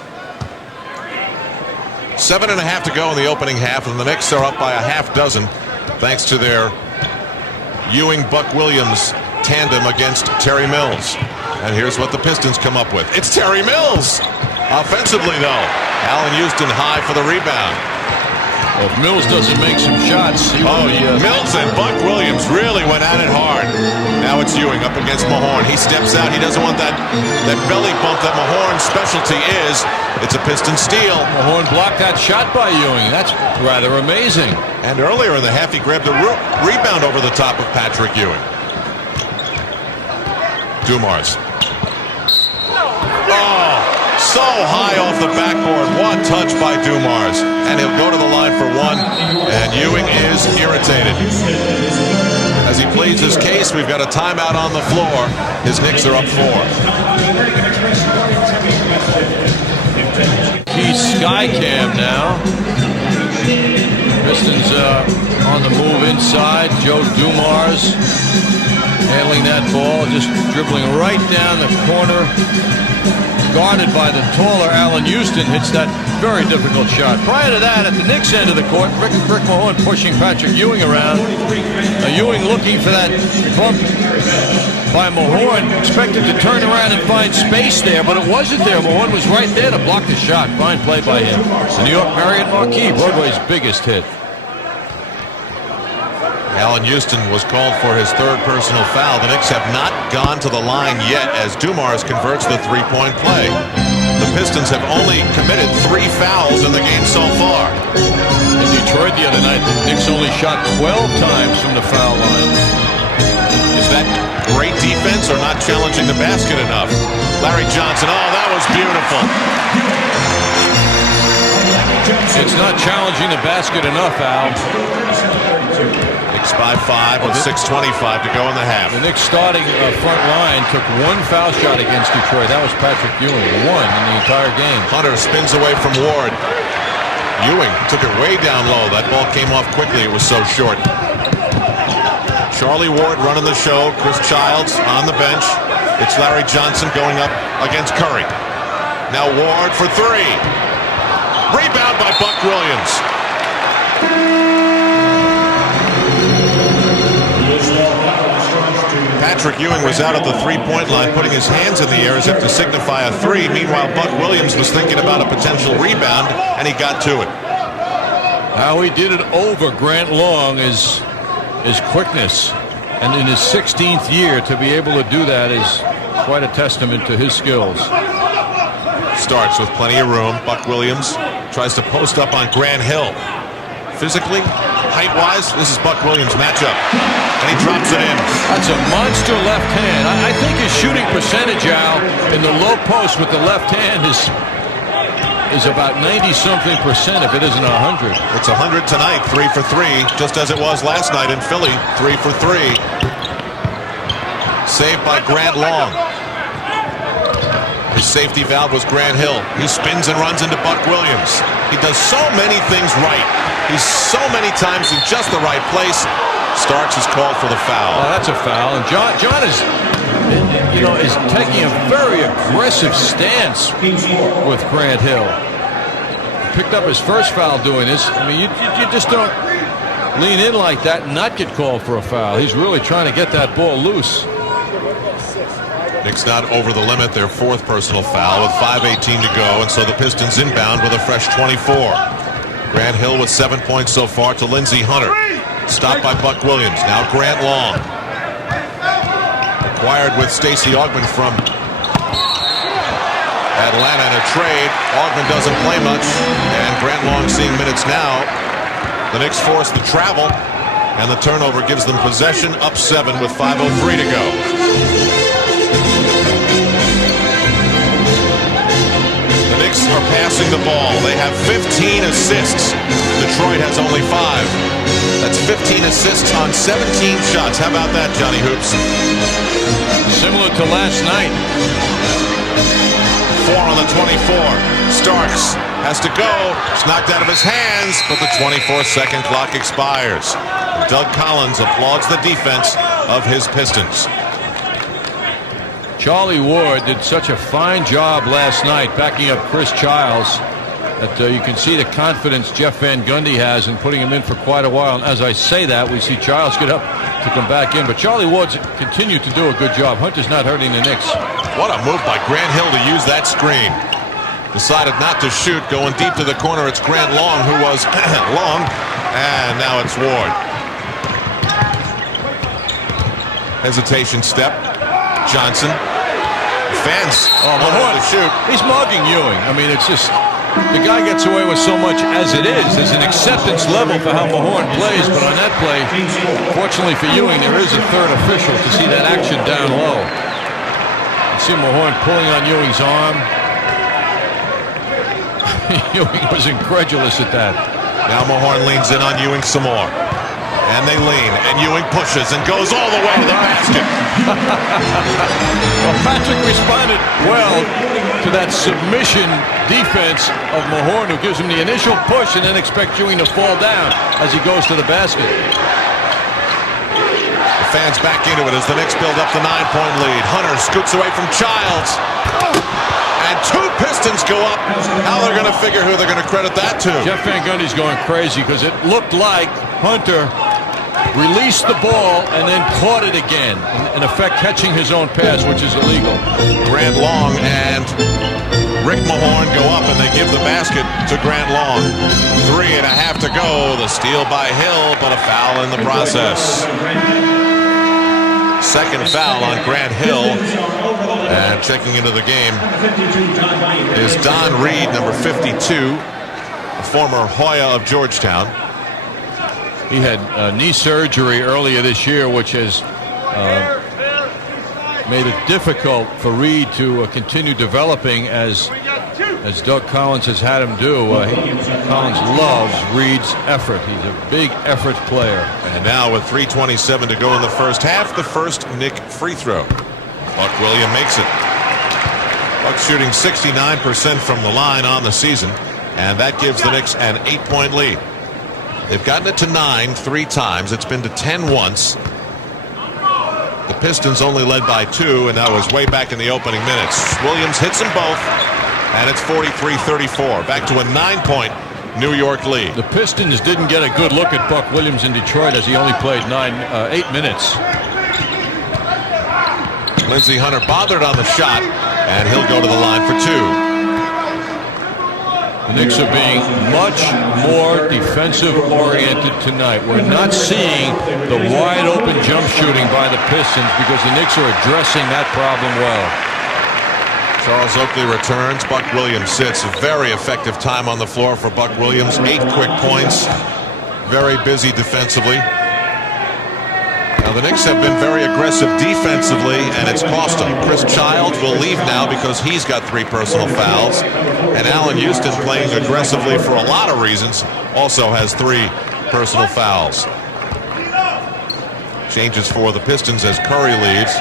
7.5 to go in the opening half, and the Knicks are up by a half dozen thanks to their Ewing Buck Williams tandem against Terry Mills. And here's what the Pistons come up with. It's Terry Mills. Offensively, though, Allen Houston high for the rebound. Well, if Mills doesn't make some shots, Mills and Buck Williams really went at it hard. Now it's Ewing up against Mahorn. He steps out. He doesn't want that belly bump that Mahorn's specialty is. It's a Piston steal. Mahorn blocked that shot by Ewing. That's rather amazing. And earlier in the half, he grabbed a rebound over the top of Patrick Ewing. Dumars. Oh, so high off the backboard. One touch by Dumars. And he'll go to the line for one. And Ewing is irritated. As he pleads his case, we've got a timeout on the floor. His Knicks are up 4. He's sky cam now. Pistons on the move inside. Joe Dumars handling that ball, just dribbling right down the corner guarded by the taller Allen Houston, hits that very difficult shot. Prior to that, at the Knicks end of the court, Rick Mahorn pushing Patrick Ewing around. Ewing looking for that bump by Mahorn, expected to turn around and find space there, but it wasn't there. Mahorn was right there to block the shot. Fine play by him. The New York Marriott Marquis, Broadway's biggest hit. Allen Houston was called for his third personal foul. The Knicks have not gone to the line yet as Dumars converts the three-point play. The Pistons have only committed 3 fouls in the game so far. In Detroit the other night, the Knicks only shot 12 times from the foul line. Is that great defense or not challenging the basket enough? Larry Johnson, oh, that was beautiful. It's not challenging the basket enough, Al. Knicks by 5 with 6:25 to go in the half. The Knicks starting front line took 1 foul shot against Detroit. That was Patrick Ewing, 1 in the entire game. Hunter spins away from Ward. Ewing took it way down low. That ball came off quickly. It was so short. Charlie Ward running the show. Chris Childs on the bench. It's Larry Johnson going up against Curry. Now Ward for 3. Rebound by Buck Williams. Patrick Ewing was out at the three-point line, putting his hands in the air as if to signify a 3. Meanwhile, Buck Williams was thinking about a potential rebound, and he got to it. How he did it over Grant Long is quickness. And in his 16th year, to be able to do that is quite a testament to his skills. Starks with plenty of room. Buck Williams tries to post up on Grant Hill. Physically, height-wise, this is Buck Williams' matchup. And he drops it in. That's a monster left hand. I think his shooting percentage, Al, in the low post with the left hand is about 90-something% if it isn't 100. It's 100 tonight, 3 for 3, just as it was last night in Philly, 3 for 3. Saved by Grant Long. His safety valve was Grant Hill. He spins and runs into Buck Williams. He does so many things right. He's so many times in just the right place. Starks is called for the foul. Oh, that's a foul. And John is taking a very aggressive stance with Grant Hill. He picked up his first foul doing this. I mean, you just don't lean in like that and not get called for a foul. He's really trying to get that ball loose. Knicks not over the limit, their 4th personal foul with 5:18 to go, and so the Pistons inbound with a fresh 24. Grant Hill with 7 points so far to Lindsey Hunter. Stopped by Buck Williams. Now Grant Long. Acquired with Stacey Augmon from Atlanta in a trade. Augmon doesn't play much, and Grant Long seeing minutes now. The Knicks force the travel, and the turnover gives them possession, up 7 with 5:03 to go. The Knicks are passing the ball. They have 15 assists. Detroit has only 5. That's 15 assists on 17 shots. How about that, Johnny Hoops? Similar to last night. 4 on the 24. Starks has to go. It's knocked out of his hands, but the 24-second clock expires. Doug Collins applauds the defense of his Pistons. Charlie Ward did such a fine job last night backing up Chris Childs that you can see the confidence Jeff Van Gundy has in putting him in for quite a while. And as I say that, we see Childs get up to come back in. But Charlie Ward's continued to do a good job. Hunter's not hurting the Knicks. What a move by Grant Hill to use that screen. Decided not to shoot. Going deep to the corner, it's Grant Long, who was long. And now it's Ward. Hesitation step. Johnson. Fans. Mahorn to shoot. He's mugging Ewing. I mean, it's just the guy gets away with so much as it is. There's an acceptance level for how Mahorn plays, but on that play, fortunately for Ewing, there is a third official to see that action down low. You see Mahorn pulling on Ewing's arm. Ewing was incredulous at that. Now Mahorn leans in on Ewing some more. And they lean, and Ewing pushes and goes all the way to the basket. Well, Patrick responded well to that submission defense of Mahorn, who gives him the initial push and then expects Ewing to fall down as he goes to the basket. The fans back into it as the Knicks build up the 9-point lead. Hunter scoots away from Childs. And 2 Pistons go up. How they're going to figure who they're going to credit that to. Jeff Van Gundy's going crazy because it looked like Hunter released the ball and then caught it again, in effect catching his own pass, which is illegal. Grant Long and Rick Mahorn go up, and they give the basket to Grant Long. 3.5 to go. The steal by Hill, but a foul in the process. Second foul on Grant Hill. And checking into the game is Don Reed, number 52, a former Hoya of Georgetown. He had knee surgery earlier this year, which has made it difficult for Reed to continue developing as Doug Collins has had him do. Collins loves Reed's effort. He's a big effort player. And now with 3:27 to go in the first half, the first Knick free throw. Buck Williams makes it. Buck shooting 69% from the line on the season, and that gives the Knicks an 8-point lead. They've gotten it to 9 3 times. It's been to 10 once. The Pistons only led by 2, and that was way back in the opening minutes. Williams hits them both, and it's 43-34. Back to a 9-point New York lead. The Pistons didn't get a good look at Buck Williams in Detroit as he only played 8 minutes. Lindsey Hunter bothered on the shot, and he'll go to the line for 2. The Knicks are being much more defensive-oriented tonight. We're not seeing the wide-open jump shooting by the Pistons because the Knicks are addressing that problem well. Charles Oakley returns. Buck Williams sits. A very effective time on the floor for Buck Williams. 8 quick points. Very busy defensively. Now the Knicks have been very aggressive defensively, and it's cost them. Chris Child will leave now because he's got 3 personal fouls. And Allen Houston, playing aggressively for a lot of reasons, also has 3 personal fouls. Changes for the Pistons as Curry leaves.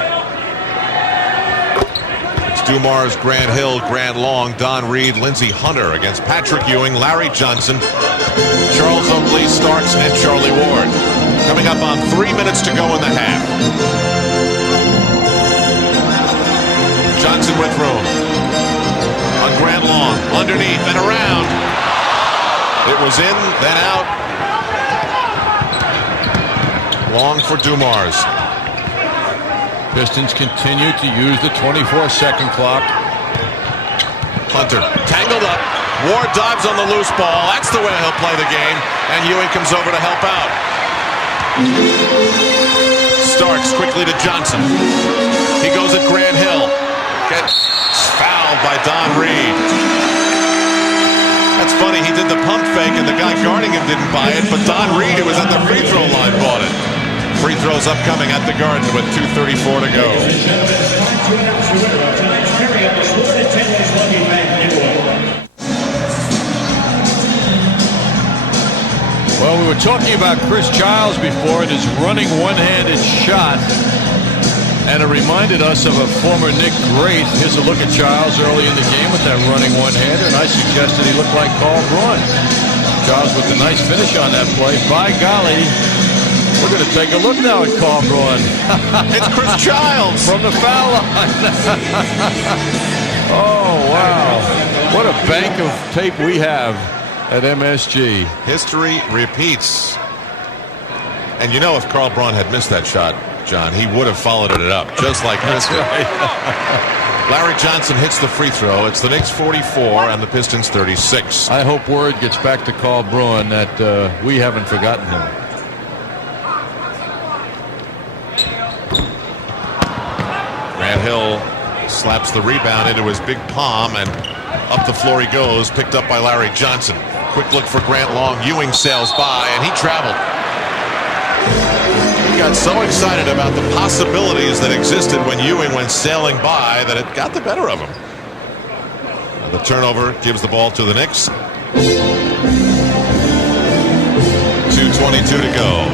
It's Dumars, Grant Hill, Grant Long, Don Reed, Lindsey Hunter against Patrick Ewing, Larry Johnson, Charles Oakley, Starks, and Charlie Ward. Coming up on 3 minutes to go in the half. Johnson with room. On Grant Long. Underneath and around. It was in, then out. Long for Dumars. Pistons continue to use the 24-second clock. Hunter tangled up. Ward dives on the loose ball. That's the way he'll play the game. And Ewing comes over to help out. Starks quickly to Johnson. He goes at Grant Hill. Gets fouled by Don Reed. That's funny. He did the pump fake and the guy guarding him didn't buy it, but Don Reed, who was at the free throw line, bought it. Free throws upcoming at the Garden with 2:34 to go. Well, we were talking about Chris Childs before and his running one-handed shot, and it reminded us of a former Knick great. Here's a look at Childs early in the game with that running one-hander, and I suggested he looked like Carl Braun. Childs with a nice finish on that play. By golly, we're going to take a look now at Carl Braun. It's Chris Childs from the foul line. Oh, wow. What a bank of tape we have at MSG. History repeats. And you know, if Carl Braun had missed that shot, John, he would have followed it up just like this. Right. Larry Johnson hits the free throw. It's the Knicks 44 and the Pistons 36. I hope word gets back to Carl Braun that we haven't forgotten him. Grant Hill slaps the rebound into his big palm, and up the floor he goes, picked up by Larry Johnson. Quick look for Grant Long. Ewing sails by, and he traveled. He got so excited about the possibilities that existed when Ewing went sailing by that it got the better of him. And the turnover gives the ball to the Knicks. 2:22 to go.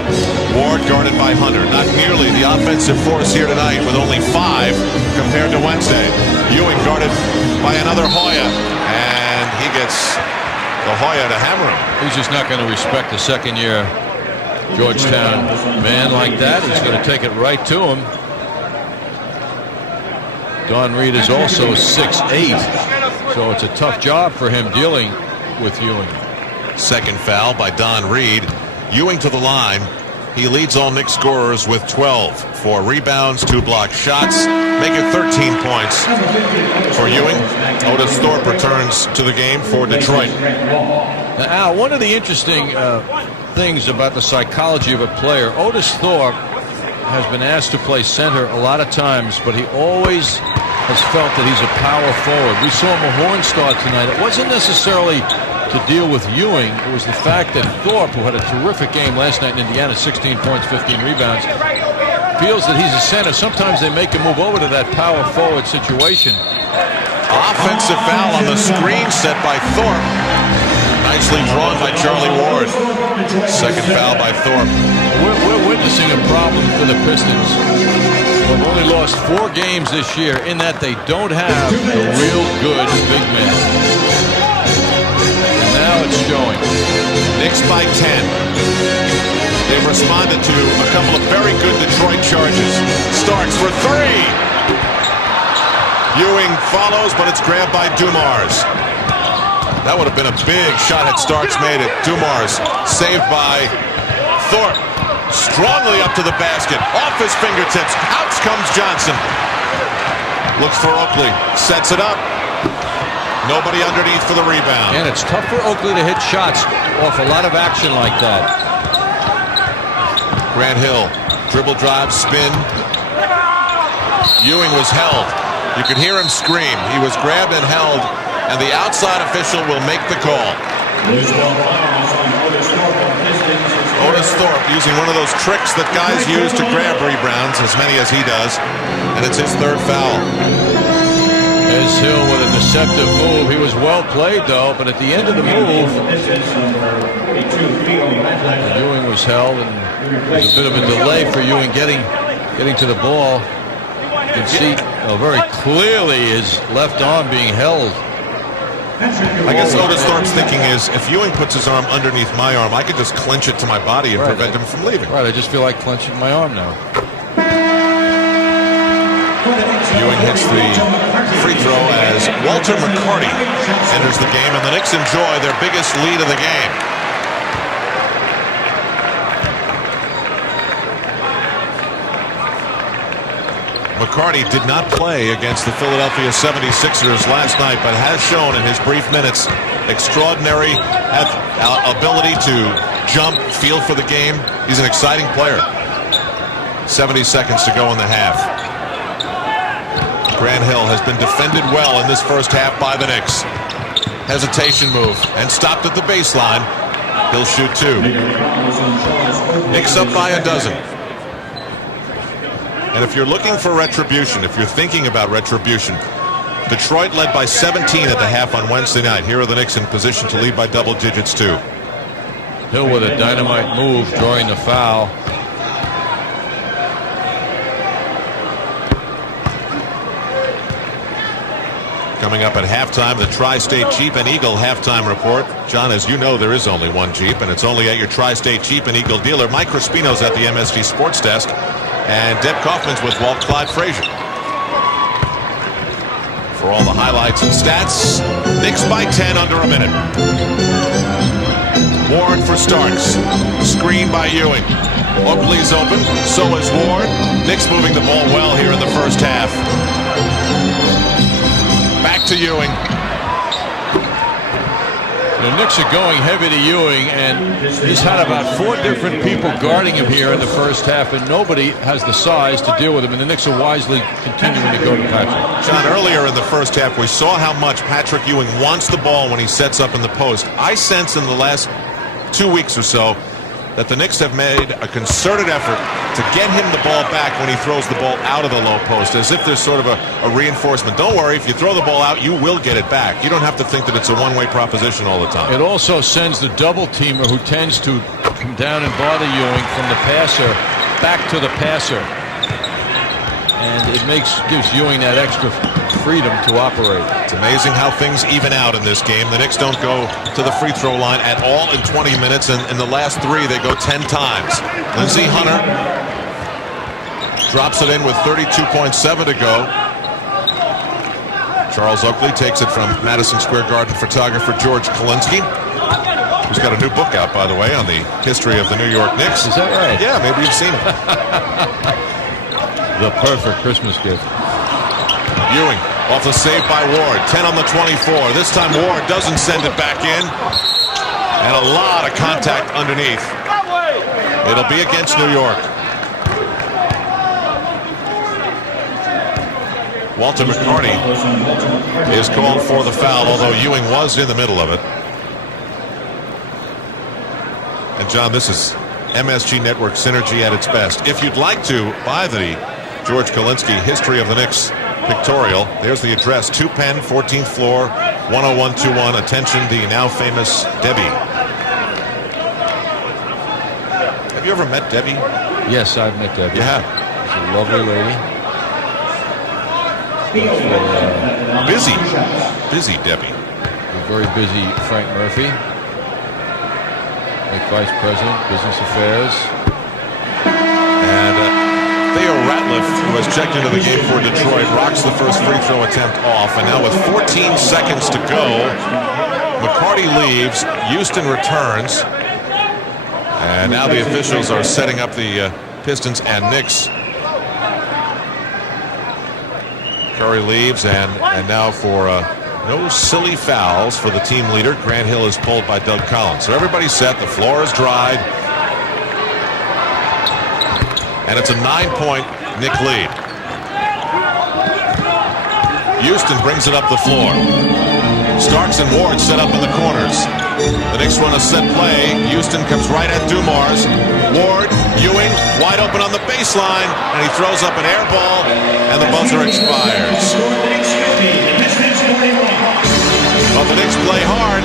Ward guarded by Hunter. Not nearly the offensive force here tonight with only 5 compared to Wednesday. Ewing guarded by another Hoya, and he gets the Hoya to hammer him. He's just not going to respect the second-year Georgetown man like that. He's going to take it right to him. Don Reed is also 6'8". So it's a tough job for him dealing with Ewing. Second foul by Don Reed. Ewing to the line. He leads all Knicks scorers with 12. 4 rebounds, 2 blocked shots. Make it 13 points for Ewing. Otis Thorpe returns to the game for Detroit. Now, Al, one of the interesting things about the psychology of a player, Otis Thorpe has been asked to play center a lot of times, but he always has felt that he's a power forward. We saw Mahorn start tonight. It wasn't necessarily to deal with Ewing. It was the fact that Thorpe, who had a terrific game last night in Indiana, 16 points, 15 rebounds, feels that he's a center. Sometimes they make him move over to that power forward situation. Offensive foul on the screen set by Thorpe. Nicely drawn by Charlie Ward. Second foul by Thorpe. We're witnessing a problem for the Pistons. They've only lost 4 games this year in that they don't have a real good big man. And now it's showing. Knicks by 10. They've responded to a couple of very good Detroit charges. Starks for 3. Ewing follows, but it's grabbed by Dumars. That would have been a big shot had Starks made it. Dumars saved by Thorpe. Strongly up to the basket. Off his fingertips. Out comes Johnson. Looks for Oakley. Sets it up. Nobody underneath for the rebound. And it's tough for Oakley to hit shots off a lot of action like that. Grant Hill. Dribble drive, spin. Ewing was held. You could hear him scream. He was grabbed and held, and the outside official will make the call. Otis Thorpe using one of those tricks that guys use to grab rebounds, as many as he does, and it's his 3rd foul. There's Hill with a deceptive move. He was well played, though, but at the end of the move, Ewing was held, and there was a bit of a delay for Ewing getting to the ball. You can see very clearly his left arm being held. I guess Otis Thorpe's thinking is, if Ewing puts his arm underneath my arm, I could just clench it to my body and prevent him from leaving. Right, I just feel like clenching my arm now. Ewing hits the free throw as Walter McCarty enters the game, and the Knicks enjoy their biggest lead of the game. McCarty did not play against the Philadelphia 76ers last night, but has shown in his brief minutes extraordinary ability to jump, feel for the game. He's an exciting player. 70 seconds to go in the half. Grant Hill has been defended well in this first half by the Knicks. Hesitation move and stopped at the baseline. He'll shoot 2. Knicks up by a dozen. And if you're looking for retribution, if you're thinking about retribution, Detroit led by 17 at the half on Wednesday night. Here are the Knicks in position to lead by double digits too. Hill with a dynamite move, drawing the foul. Coming up at halftime, the Tri-State Jeep and Eagle halftime report. John, as you know, there is only one Jeep, and it's only at your Tri-State Jeep and Eagle dealer. Mike Crispino's at the MSG Sports Desk. And Deb Kaufman's with Walt Clyde Frazier. For all the highlights and stats, Knicks by 10 under a minute. Ward for Starks. Screen by Ewing. Oakley's open. So is Ward. Knicks moving the ball well here in the first half. Back to Ewing. The Knicks are going heavy to Ewing, and he's had about 4 different people guarding him here in the first half, and nobody has the size to deal with him, and the Knicks are wisely continuing to go to Patrick. John, earlier in the first half, we saw how much Patrick Ewing wants the ball when he sets up in the post. I sense in the last 2 weeks or so that the Knicks have made a concerted effort to get him the ball back when he throws the ball out of the low post, as if there's sort of a reinforcement. Don't worry, if you throw the ball out, you will get it back. You don't have to think that it's a one-way proposition all the time. It also sends the double-teamer who tends to come down and bother Ewing from the passer back to the passer. And it gives Ewing that extra freedom to operate. It's amazing how things even out in this game. The Knicks don't go to the free throw line at all in 20 minutes, and in the last 3 they go 10 times. Lindsey Hunter drops it in with 32.7 to go. Charles Oakley takes it from Madison Square Garden photographer George Kalinsky, who's got a new book out, by the way, on the history of the New York Knicks. Is that right? Yeah, maybe you've seen it. The perfect Christmas gift. Ewing off the save by Ward. 10 on the 24. This time Ward doesn't send it back in. And a lot of contact underneath. It'll be against New York. Walter McCarty is called for the foul, although Ewing was in the middle of it. And John, this is MSG Network synergy at its best. If you'd like to buy the George Kalinsky History of the Knicks pictorial, there's the address, 2 Penn, 14th floor, 10121. Attention, the now famous Debbie. Have you ever met Debbie? Yes, I've met Debbie. You have? She's a lovely lady. Busy Debbie. A very busy Frank Murphy, like Vice President, Business Affairs. And Theo Ratliff, who has checked into the game for Detroit, rocks the first free throw attempt off. And now with 14 seconds to go, McCarty leaves, Houston returns. And now the officials are setting up the Pistons and Knicks. Curry leaves, and now for no silly fouls for the team leader. Grant Hill is pulled by Doug Collins. So everybody's set. The floor is dried. And it's a 9-point Knick lead. Houston brings it up the floor. Starks and Ward set up in the corners. The Knicks run a set play. Houston comes right at Dumars. Ward, Ewing, wide open on the baseline, and he throws up an air ball, and the buzzer expires. But the Knicks play hard.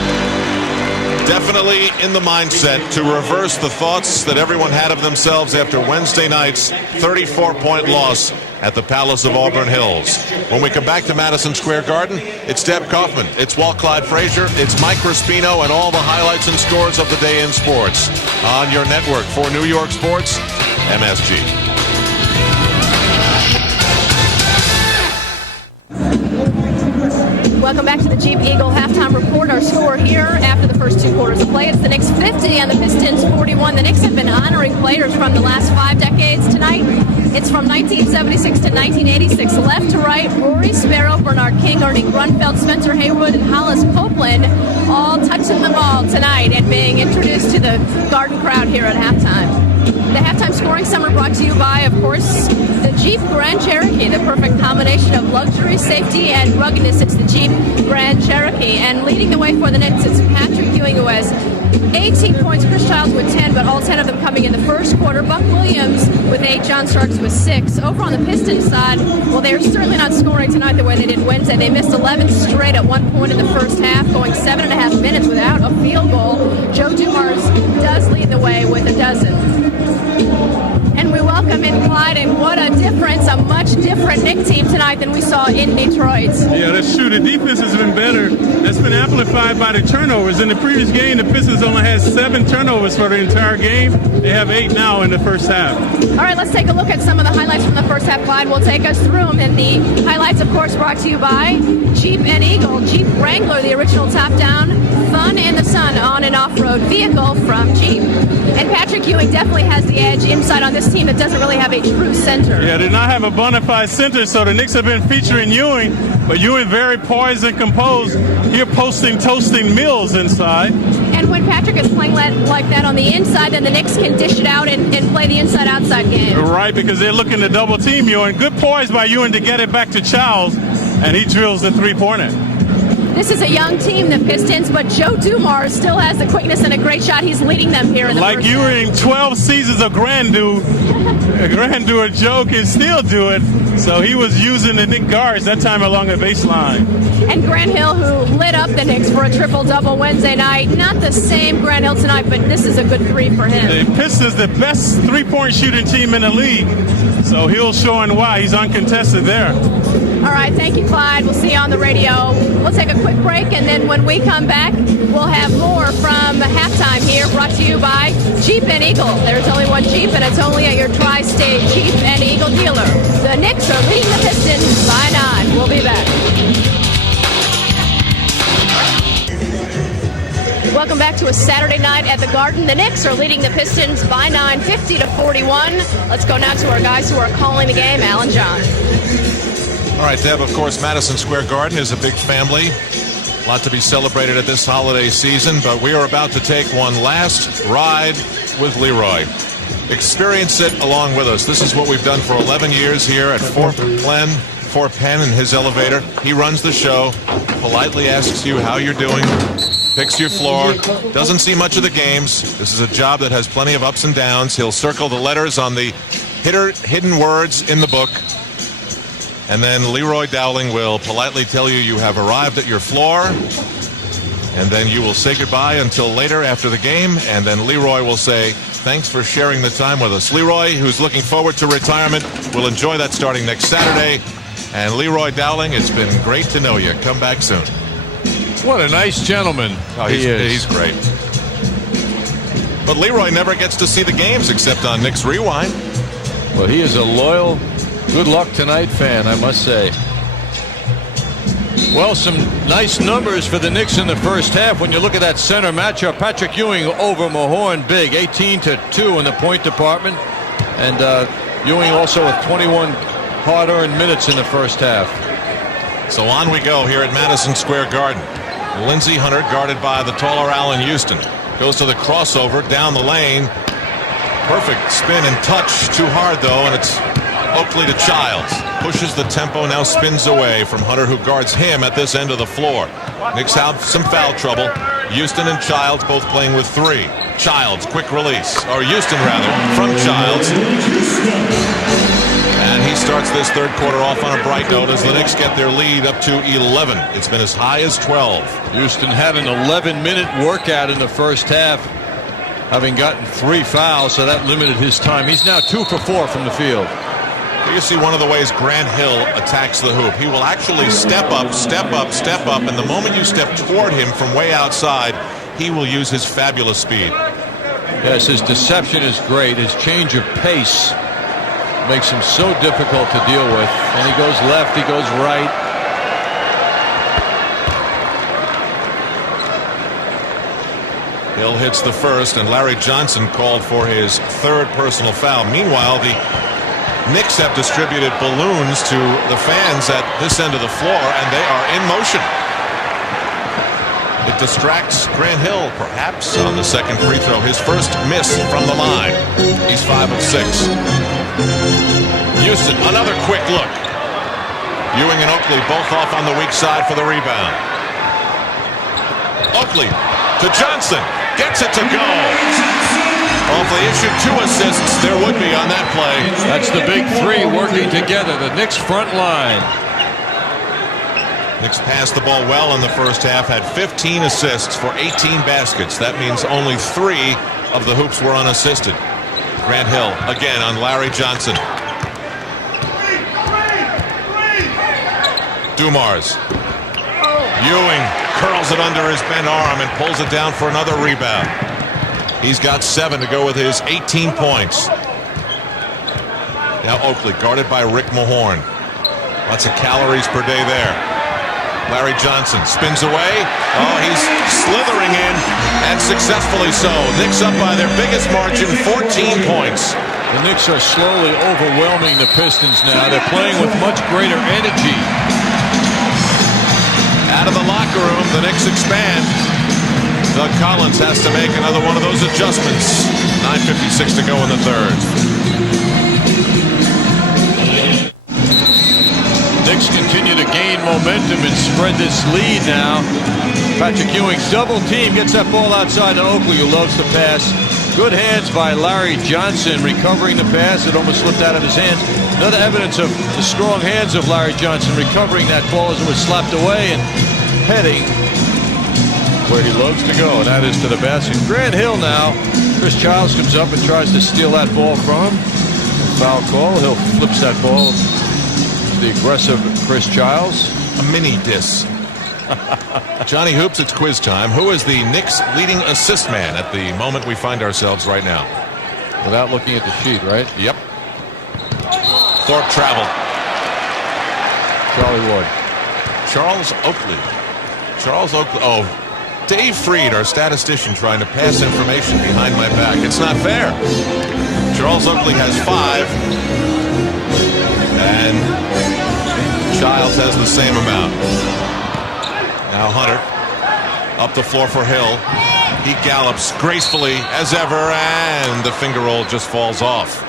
Definitely in the mindset to reverse the thoughts that everyone had of themselves after Wednesday night's 34-point loss at the Palace of Auburn Hills. When we come back to Madison Square Garden, it's Deb Kaufman, it's Walt Clyde Frazier, it's Mike Crispino, and all the highlights and scores of the day in sports on your network for New York Sports, MSG. Welcome back to the Jeep Eagle halftime report. Our score here after the first 2 quarters of play. It's the Knicks 50 and the Pistons 41. The Knicks have been honoring players from the last 5 decades tonight. It's from 1976 to 1986. Left to right, Rory Sparrow, Bernard King, Ernie Grunfeld, Spencer Haywood, and Hollis Copeland all touching the ball tonight and being introduced to the Garden crowd here at halftime. The halftime scoring summer brought to you by, of course, the Jeep Grand Cherokee, the perfect combination of luxury, safety, and ruggedness. It's the Jeep Grand Cherokee. And leading the way for the Knicks, it's Patrick Ewing, who has 18 points, Chris Childs with 10, but all 10 of them coming in the first quarter. Buck Williams with 8, John Starks with 6. Over on the Pistons side, well, they're certainly not scoring tonight the way they did Wednesday. They missed 11 straight at one point in the first half, going 7.5 minutes without a field goal. Joe Dumars does lead the way with a dozen. And we welcome in Clyde, and what a difference, a much different Knick team tonight than we saw in Detroit. Yeah, that's true. The defense has been better. That's been amplified by the turnovers. In the previous game, the Pistons only had 7 turnovers for the entire game. They have 8 now in the first half. All right, let's take a look at some of the highlights from the first half. Clyde will take us through them. And the highlights, of course, brought to you by Jeep and Eagle. Jeep Wrangler, the original top-down, fun in the sun on and off-road vehicle from Jeep. And Patrick Ewing definitely has the edge inside on this team that doesn't really have a true center. Yeah, they not have a bona fide center, so the Knicks have been featuring Ewing, but Ewing very poised and composed. Here toasting Mills inside. And when Patrick is playing like that on the inside, then the Knicks can dish it out and play the inside-outside game. Right, because they're looking to double team Ewing. Good poise by Ewing to get it back to Childs, and he drills the three-pointer. This is a young team, the Pistons, but Joe Dumars still has the quickness and a great shot. He's leading them here in the like first Ewing, half. 12 seasons of grandeur, Joe can still do it. So he was using the Knick guards that time along the baseline. And Grant Hill, who lit up the Knicks for a triple-double Wednesday night. Not the same Grant Hill tonight, but this is a good 3 for him. The Pistons, the best three-point shooting team in the league. So Hill's showing why. He's uncontested there. All right, thank you, Clyde. We'll see you on the radio. We'll take a quick break, and then when we come back, we'll have more from halftime here, brought to you by Jeep and Eagle. There's only one Jeep, and it's only at your tri-state Jeep and Eagle dealer. The Knicks are leading the Pistons by 9. We'll be back. Welcome back to a Saturday night at the Garden. The Knicks are leading the Pistons by 9, 50-41. Let's go now to our guys who are calling the game, Al and John. All right, Deb, of course, Madison Square Garden is a big family. A lot to be celebrated at this holiday season, but we are about to take one last ride with Leroy. Experience it along with us. This is what we've done for 11 years here at Fort Penn in his elevator. He runs the show, politely asks you how you're doing, picks your floor, doesn't see much of the games. This is a job that has plenty of ups and downs. He'll circle the letters on the hidden words in the book. And then Leroy Dowling will politely tell you have arrived at your floor. And then you will say goodbye until later after the game. And then Leroy will say, thanks for sharing the time with us. Leroy, who's looking forward to retirement, will enjoy that starting next Saturday. And Leroy Dowling, it's been great to know you. Come back soon. What a nice gentleman He's great. But Leroy never gets to see the games except on Knicks Rewind. Well, he is a loyal, good luck tonight fan, I must say. Well, some nice numbers for the Knicks in the first half. When you look at that center matchup, Patrick Ewing over Mahorn big, 18-2 in the point department. And Ewing also with 21 hard-earned minutes in the first half. So on we go here at Madison Square Garden. Lindsey Hunter, guarded by the taller Allen Houston, goes to the crossover down the lane. Perfect spin and touch. Too hard, though, and it's Oakley to Childs. Pushes the tempo, now spins away from Hunter, who guards him at this end of the floor. Knicks have some foul trouble. Houston and Childs both playing with 3. Childs, quick release. Or Houston, rather, from Childs. And he starts this third quarter off on a bright note as the Knicks get their lead up to 11. It's been as high as 12. Houston had an 11-minute workout in the first half, having gotten 3 fouls, so that limited his time. He's now 2 for 4 from the field. You see one of the ways Grant Hill attacks the hoop. He will actually step up, and the moment you step toward him from way outside, he will use his fabulous speed. Yes, his deception is great. His change of pace makes him so difficult to deal with. And he goes left, he goes right. Hill hits the first, and Larry Johnson called for his 3rd personal foul. Meanwhile, the Knicks have distributed balloons to the fans at this end of the floor, and they are in motion. It distracts Grant Hill, perhaps, on the second free throw. His first miss from the line. He's 5 of 6. Houston, another quick look. Ewing and Oakley both off on the weak side for the rebound. Oakley to Johnson. Gets it to go. Well, if they issued 2 assists, there would be on that play. That's the big 3 working together. The Knicks front line. Knicks passed the ball well in the first half, had 15 assists for 18 baskets. That means only 3 of the hoops were unassisted. Grant Hill again on Larry Johnson. Dumars. Ewing curls it under his bent arm and pulls it down for another rebound. He's got 7 to go with his 18 points. Now Oakley guarded by Rick Mahorn. Lots of calories per day there. Larry Johnson spins away. Oh, he's slithering in, and successfully so. Knicks up by their biggest margin, 14 points. The Knicks are slowly overwhelming the Pistons now. They're playing with much greater energy. Out of the locker room, the Knicks expand. Doug Collins has to make another one of those adjustments. 9:56 to go in the third. Knicks continue to gain momentum and spread this lead now. Patrick Ewing double team, gets that ball outside to Oakley, who loves to pass. Good hands by Larry Johnson recovering the pass. It almost slipped out of his hands. Another evidence of the strong hands of Larry Johnson recovering that ball as it was slapped away and heading where he loves to go, and that is to the basket. Grant Hill now. Chris Childs comes up and tries to steal that ball from him. Foul call. Hill flips that ball. The aggressive Chris Childs. A mini diss. Johnny Hoops, it's quiz time. Who is the Knicks leading assist man at the moment we find ourselves right now? Without looking at the sheet, right? Yep. Thorpe traveled. Charlie Ward. Charles Oakley. Charles Oakley. Oh, Dave Freed, our statistician, trying to pass information behind my back. It's not fair. Charles Oakley has 5. And Childs has the same amount. Now Hunter up the floor for Hill. He gallops gracefully as ever, and the finger roll just falls off.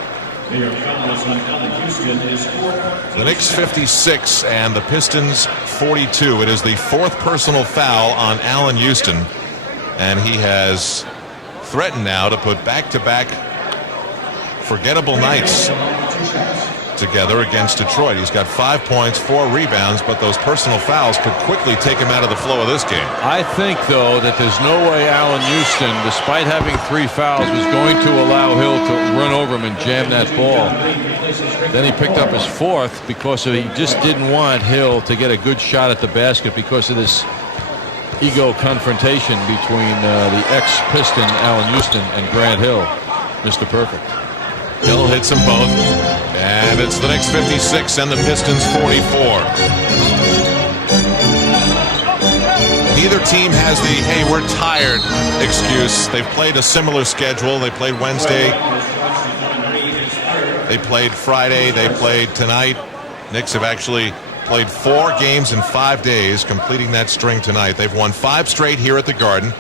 The Knicks 56 and the Pistons 42. It is the 4th personal foul on Allen Houston, and he has threatened now to put back-to-back forgettable nights together against Detroit. He's got 5 points, 4 rebounds, but those personal fouls could quickly take him out of the flow of this game. I think, though, that there's no way Allen Houston, despite having 3 fouls, was going to allow Hill to run over him and jam that ball. Then he picked up his 4th because he just didn't want Hill to get a good shot at the basket because of this ego confrontation between the ex-Piston Allen Houston and Grant Hill. Mr. Perfect. Hill hits them both, and it's the Knicks 56 and the Pistons 44. Neither team has the "hey, we're tired" excuse. They've played a similar schedule. They played Wednesday, they played Friday, they played tonight. Knicks have actually played 4 games in 5 days, completing that string tonight. They've won 5 straight here at the Garden.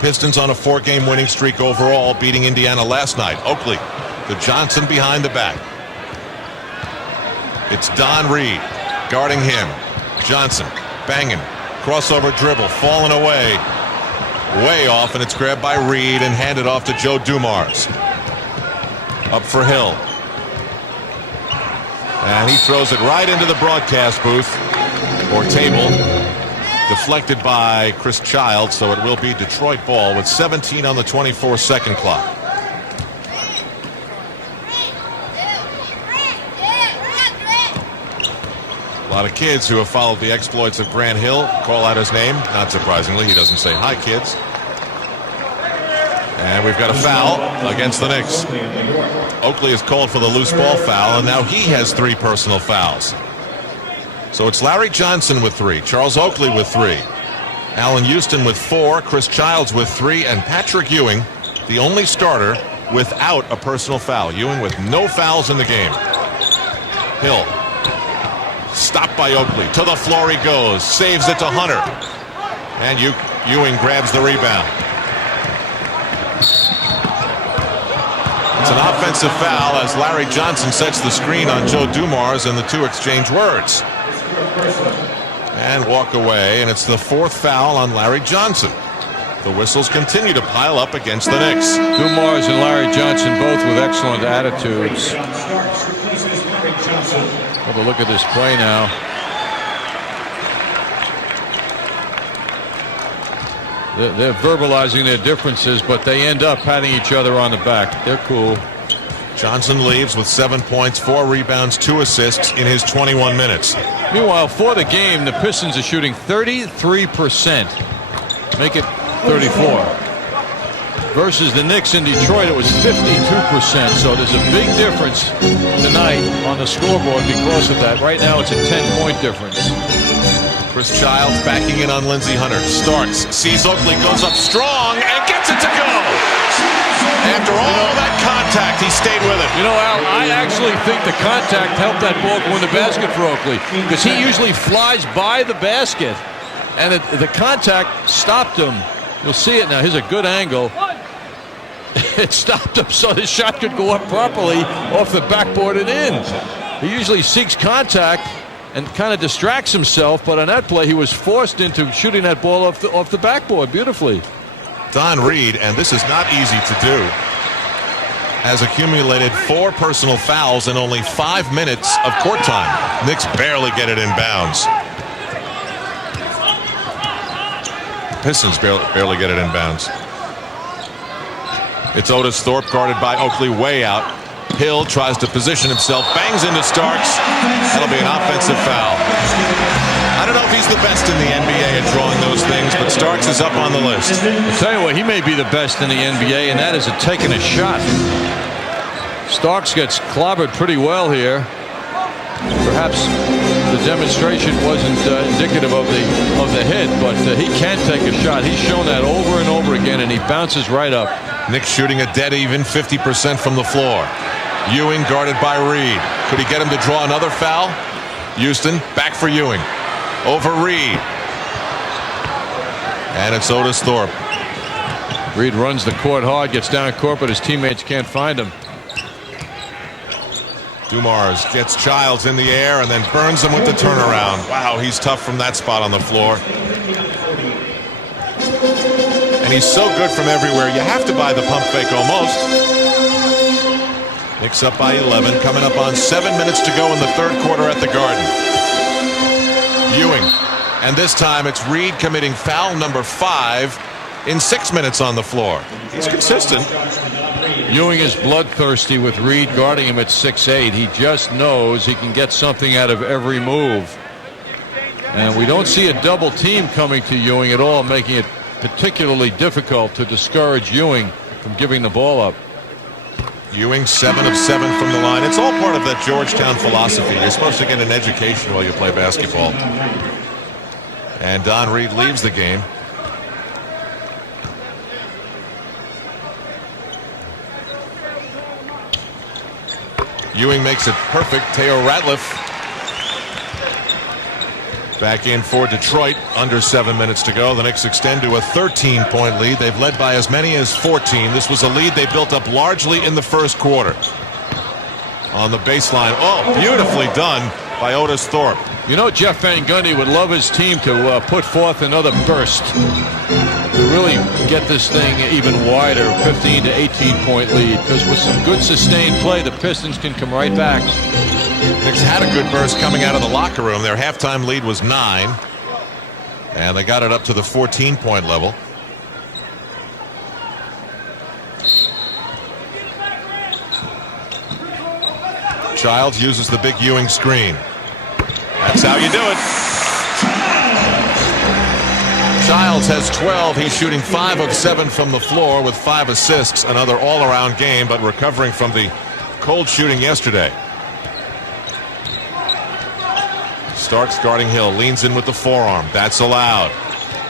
Pistons on a 4-game winning streak overall, beating Indiana last night. Oakley to Johnson behind the back. It's Don Reed guarding him. Johnson banging. Crossover dribble. Falling away. Way off, and it's grabbed by Reed and handed off to Joe Dumars. Up for Hill. And he throws it right into the broadcast booth or table. Deflected by Chris Childs, so it will be Detroit ball with 17 on the 24-second clock. A lot of kids who have followed the exploits of Grant Hill call out his name. Not surprisingly, he doesn't say hi, kids. And we've got a foul against the Knicks. Oakley is called for the loose ball foul, and now he has 3 personal fouls. So it's Larry Johnson with 3, Charles Oakley with 3, Allen Houston with 4, Chris Childs with 3, and Patrick Ewing, the only starter without a personal foul. Ewing with no fouls in the game. Hill. Stopped by Oakley. To the floor he goes. Saves it to Hunter. And Ewing grabs the rebound. It's an offensive foul as Larry Johnson sets the screen on Joe Dumars, and the two exchange words. And walk away, and it's the 4th foul on Larry Johnson. The whistles continue to pile up against the Knicks. Dumars and Larry Johnson both with excellent attitudes. Have a look at this play now. They're verbalizing their differences, but they end up patting each other on the back. They're cool. Johnson leaves with 7 points, 4 rebounds, 2 assists in his 21 minutes. Meanwhile, for the game, the Pistons are shooting 33%. Make it 34. Versus the Knicks in Detroit, it was 52%. So there's a big difference tonight on the scoreboard because of that. Right now, it's a 10-point difference. Chris Childs backing in on Lindsey Hunter. Starts, sees Oakley, goes up strong, and gets it to go. After all that contact, he stayed with it. You know, Al, I actually think the contact helped that ball go in the basket for Oakley because he usually flies by the basket, and the contact stopped him. You'll see it now. Here's a good angle. It stopped him so his shot could go up properly off the backboard and in. He usually seeks contact and kind of distracts himself, but on that play he was forced into shooting that ball off the backboard beautifully. Don Reed, and this is not easy to do, has accumulated 4 personal fouls in only 5 minutes of court time. Knicks barely get it in bounds. Pistons barely get it in bounds. It's Otis Thorpe guarded by Oakley way out. Hill tries to position himself, bangs into Starks. That'll be an offensive foul. I don't know if he's the best in the NBA at drawing those things, but Starks is up on the list. I'll tell you what, he may be the best in the NBA, and that is at taking a shot. Starks gets clobbered pretty well here. Perhaps The demonstration wasn't indicative of the hit, but he can take a shot. He's shown that over and over again, and he bounces right up. Knicks shooting a dead even 50% from the floor. Ewing guarded by Reed. Could he get him to draw another foul? Houston back for Ewing. Over Reed. And it's Otis Thorpe. Reed runs the court hard, gets down court, but his teammates can't find him. Dumars gets Childs in the air and then burns him with the turnaround. Wow, he's tough from that spot on the floor. And he's so good from everywhere. You have to buy the pump fake almost. Knicks up by 11, coming up on 7 minutes to go in the third quarter at the Garden. Ewing. And this time it's Reed committing foul number 5 in 6 minutes on the floor. He's consistent. Ewing is bloodthirsty with Reed guarding him at 6'8". He just knows he can get something out of every move. And we don't see a double team coming to Ewing at all, making it particularly difficult to discourage Ewing from giving the ball up. Ewing 7 of 7 from the line. It's all part of that Georgetown philosophy. You're supposed to get an education while you play basketball. And Don Reed leaves the game. Ewing makes it perfect. Teo Ratliff back in for Detroit. Under 7 minutes to go. The Knicks extend to a 13-point lead. They've led by as many as 14. This was a lead they built up largely in the first quarter. On the baseline. Oh, beautifully done by Otis Thorpe. You know, Jeff Van Gundy would love his team to put forth another burst to really get this thing even wider, 15 to 18-point lead, because with some good sustained play, the Pistons can come right back. Knicks had a good burst coming out of the locker room. Their halftime lead was 9, and they got it up to the 14-point level. Childs uses the big Ewing screen. That's how you do it. Childs has 12. He's shooting 5 of 7 from the floor with 5 assists. Another all-around game, but recovering from the cold shooting yesterday. Starks guarding Hill. Leans in with the forearm. That's allowed.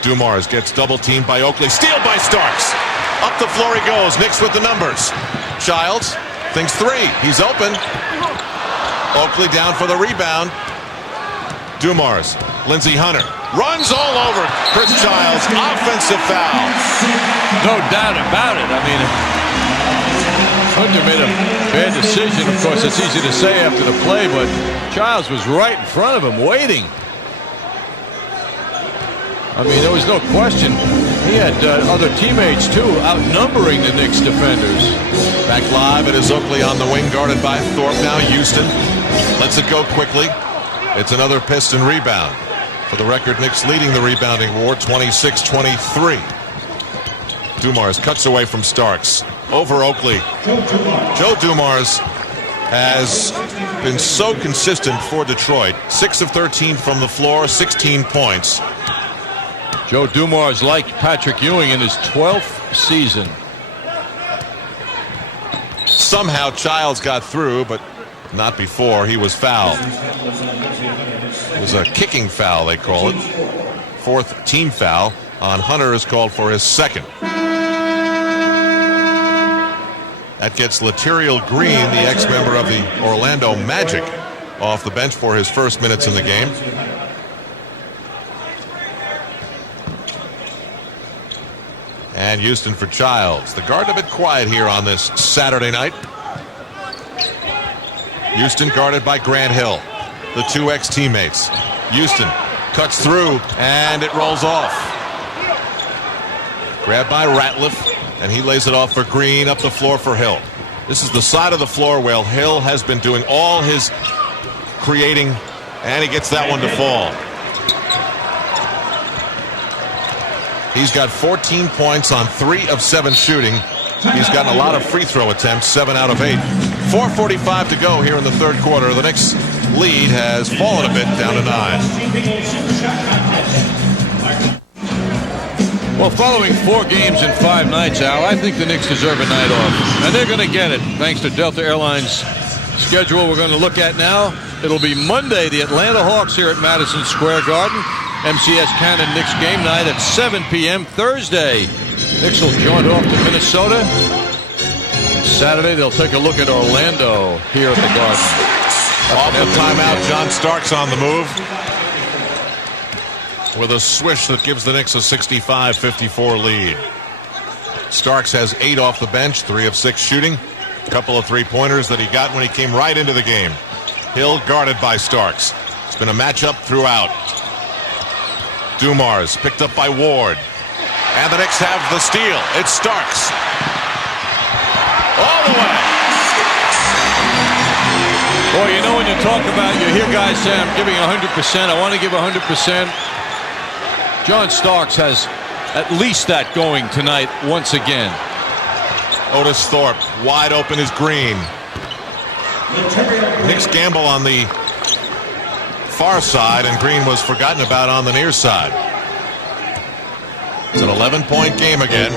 Dumars gets double-teamed by Oakley. Steal by Starks. Up the floor he goes. Knicks with the numbers. Childs thinks 3. He's open. Oakley down for the rebound. Dumars. Lindsey Hunter runs all over Chris Childs. Offensive foul. No doubt about it. I mean, Hunter made a bad decision. Of course, it's easy to say after the play, but Childs was right in front of him, waiting. I mean, there was no question. He had other teammates, too, outnumbering the Knicks defenders. Back live, it is Oakley on the wing, guarded by Thorpe. Now Houston lets it go quickly. It's another Piston rebound. For the record, Knicks leading the rebounding war, 26-23. Dumars cuts away from Starks. Over Oakley. Joe Dumars has been so consistent for Detroit. 6 of 13 from the floor, 16 points. Joe Dumars, like Patrick Ewing, in his 12th season. Somehow Childs got through, but not before. He was fouled. It was a kicking foul, they call it. 4th team foul on Hunter is called for his 2nd. That gets Laterial Green, the ex-member of the Orlando Magic, off the bench for his first minutes in the game. And Houston for Childs. The Garden a bit quiet here on this Saturday night. Houston guarded by Grant Hill, the 2 ex-teammates. Houston cuts through, and it rolls off. Grabbed by Ratliff, and he lays it off for Green, up the floor for Hill. This is the side of the floor where Hill has been doing all his creating, and he gets that one to fall. He's got 14 points on 3 of 7 shooting. He's gotten a lot of free throw attempts, 7 out of 8. 4:45 to go here in the third quarter. The Knicks lead has fallen a bit, down to 9. Well, following 4 games in 5 nights, Al, I think the Knicks deserve a night off. And they're going to get it, thanks to Delta Airlines' schedule we're going to look at now. It'll be Monday, the Atlanta Hawks here at Madison Square Garden. MCS Cannon Knicks game night at 7 p.m. Thursday. Knicks will jaunt off to Minnesota. Saturday, they'll take a look at Orlando here at the Garden. Off the timeout, John Starks on the move with a swish that gives the Knicks a 65-54 lead. Starks has 8 off the bench, 3 of 6 shooting. A couple of three-pointers that he got when he came right into the game. Hill guarded by Starks. It's been a matchup throughout. Dumars picked up by Ward. And the Knicks have the steal. It's Starks. All the way. Boy, you know when you talk about, you hear guys say, I'm giving 100%. I want to give 100%. John Starks has at least that going tonight once again. Otis Thorpe wide open is Green. Knicks gamble on the far side, and Green was forgotten about on the near side. It's an 11-point game again.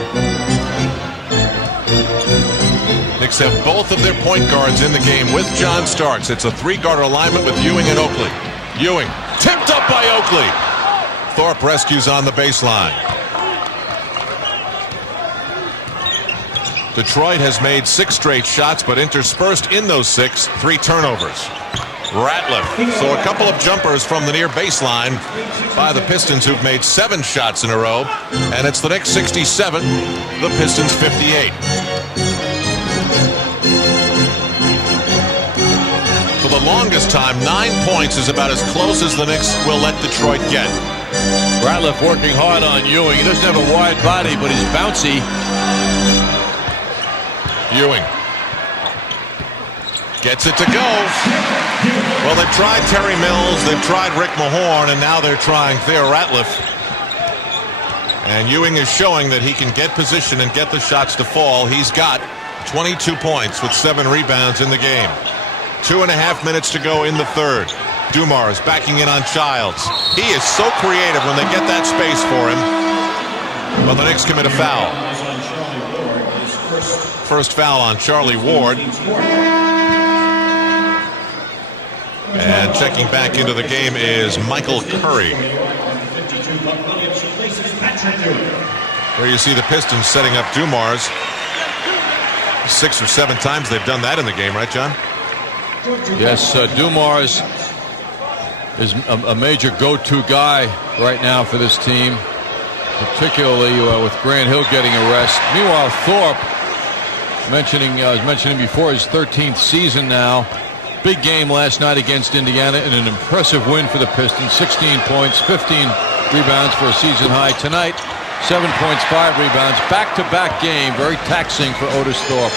Knicks have both of their point guards in the game with John Starks. It's a 3-guard alignment with Ewing and Oakley. Ewing tipped up by Oakley. Thorpe rescues on the baseline. Detroit has made 6 straight shots, but interspersed in those 6, 3 turnovers. Ratliff. So a couple of jumpers from the near baseline by the Pistons, who've made 7 shots in a row. And it's the Knicks 67, the Pistons 58. For the longest time, 9 points is about as close as the Knicks will let Detroit get. Ratliff working hard on Ewing. He doesn't have a wide body, but he's bouncy. Ewing gets it to go. Well, they've tried Terry Mills, they've tried Rick Mahorn, and now they're trying Theo Ratliff. And Ewing is showing that he can get position and get the shots to fall. He's got 22 points with 7 rebounds in the game. 2.5 minutes to go in the third. Dumars backing in on Childs. He is so creative when they get that space for him. But the Knicks commit a foul. First foul on Charlie Ward. And checking back into the game is Michael Curry. There you see the Pistons setting up Dumars. 6 or 7 times they've done that in the game, right, John? Yes, Dumars is a major go-to guy right now for this team, particularly with Grant Hill getting a rest. Meanwhile, Thorpe, I was mentioning before, his 13th season now. Big game last night against Indiana and an impressive win for the Pistons. 16 points, 15 rebounds for a season high. Tonight, 7 points, 5 rebounds. Back-to-back game, very taxing for Otis Thorpe.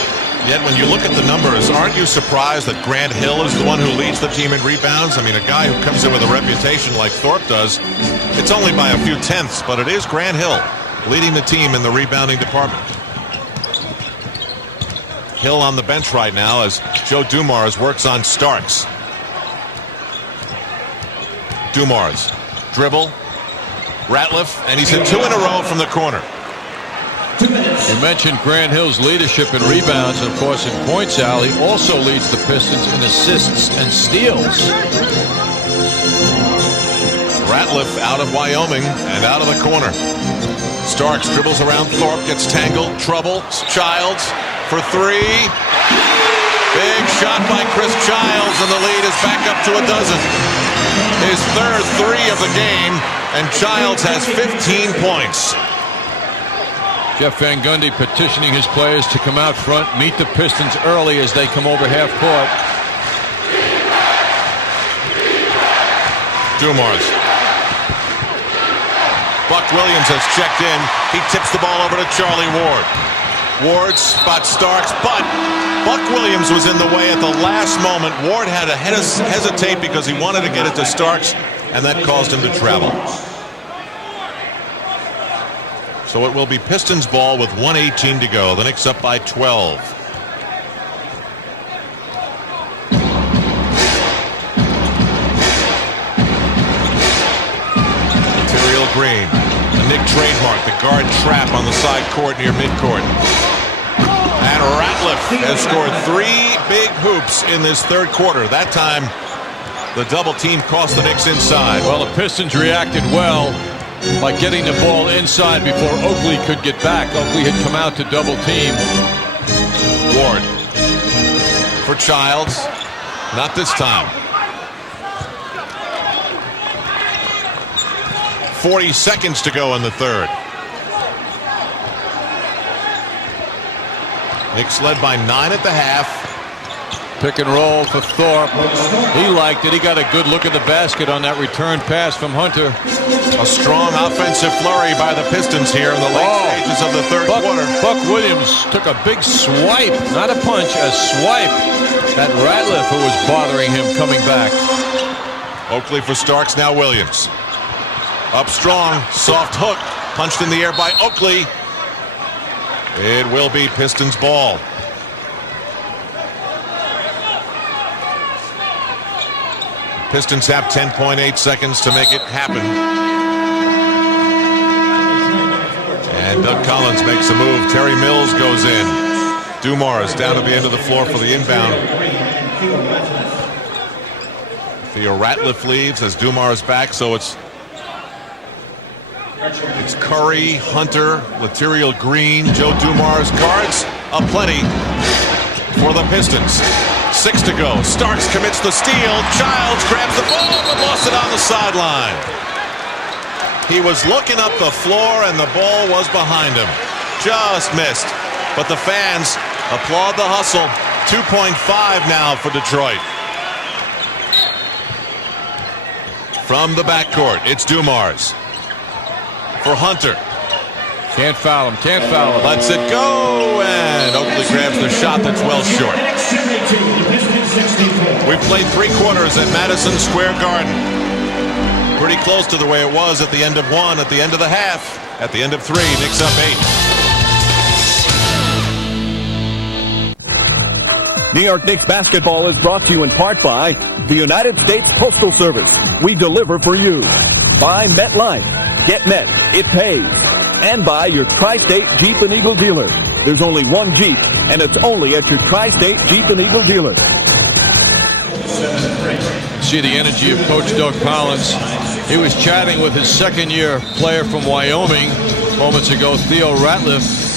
Yet when you look at the numbers, aren't you surprised that Grant Hill is the one who leads the team in rebounds? I mean, a guy who comes in with a reputation like Thorpe does, it's only by a few tenths, but it is Grant Hill leading the team in the rebounding department. Hill on the bench right now as Joe Dumars works on Starks. Dumars, dribble, Ratliff, and he's hit 2 in a row from the corner. You mentioned Grant Hill's leadership in rebounds, and of course in points, Al. He also leads the Pistons in assists and steals. Ratliff out of Wyoming and out of the corner. Starks dribbles around Thorpe, gets tangled, trouble, Childs for 3. Big shot by Chris Childs, and the lead is back up to 12. His third 3 of the game, and Childs has 15 points. Jeff Van Gundy petitioning his players to come out front, meet the Pistons early as they come over half court. Dumars. Buck Williams has checked in. He tips the ball over to Charlie Ward. Ward spots Starks, but Buck Williams was in the way at the last moment. Ward had to hesitate because he wanted to get it to Starks, and that caused him to travel. So it will be Pistons ball with 1:18 to go. The Knicks up by 12. Material Green. The Knick trademark, the guard trap on the side court near midcourt. And Ratliff has scored 3 big hoops in this third quarter. That time The double team cost the Knicks inside. Well, the Pistons reacted well by getting the ball inside before Oakley could get back. Oakley had come out to double team. Ward for Childs. Not this time. 40 seconds to go in the third. Knicks led by 9 at the half. Pick and roll for Thorpe. He liked it. He got a good look at the basket on that return pass from Hunter. A strong offensive flurry by the Pistons here in the late stages of the third quarter. Buck Williams took a big swipe, not a punch, a swipe at Ratliff, who was bothering him coming back. Oakley for Starks, now Williams. Up strong, soft hook, punched in the air by Oakley. It will be Pistons ball. Pistons have 10.8 seconds to make it happen. And Doug Collins makes a move. Terry Mills goes in. Dumars down at the end of the floor for the inbound. Theo Ratliff leaves as Dumars back, so it's Curry, Hunter, Laterial Green, Joe Dumars. Guards aplenty for the Pistons. 6 to go. Starks commits the steal. Childs grabs the ball but lost it on the sideline. He was looking up the floor and the ball was behind him. Just missed. But the fans applaud the hustle. 2.5 now for Detroit. From the backcourt, it's Dumars. For Hunter. Can't foul him. Can't foul him. Lets it go, and Oakley grabs the shot that's well short. We've played 3 quarters at Madison Square Garden. Pretty close to the way it was at the end of 1, at the end of the half, at the end of 3. Knicks up 8. New York Knicks basketball is brought to you in part by the United States Postal Service. We deliver for you. By MetLife. Get Met. It pays. And by your Tri-State Jeep and Eagle dealer. There's only one Jeep, and it's only at your Tri-State Jeep and Eagle dealer. See the energy of Coach Doug Collins. He was chatting with his second-year player from Wyoming moments ago, Theo Ratliff.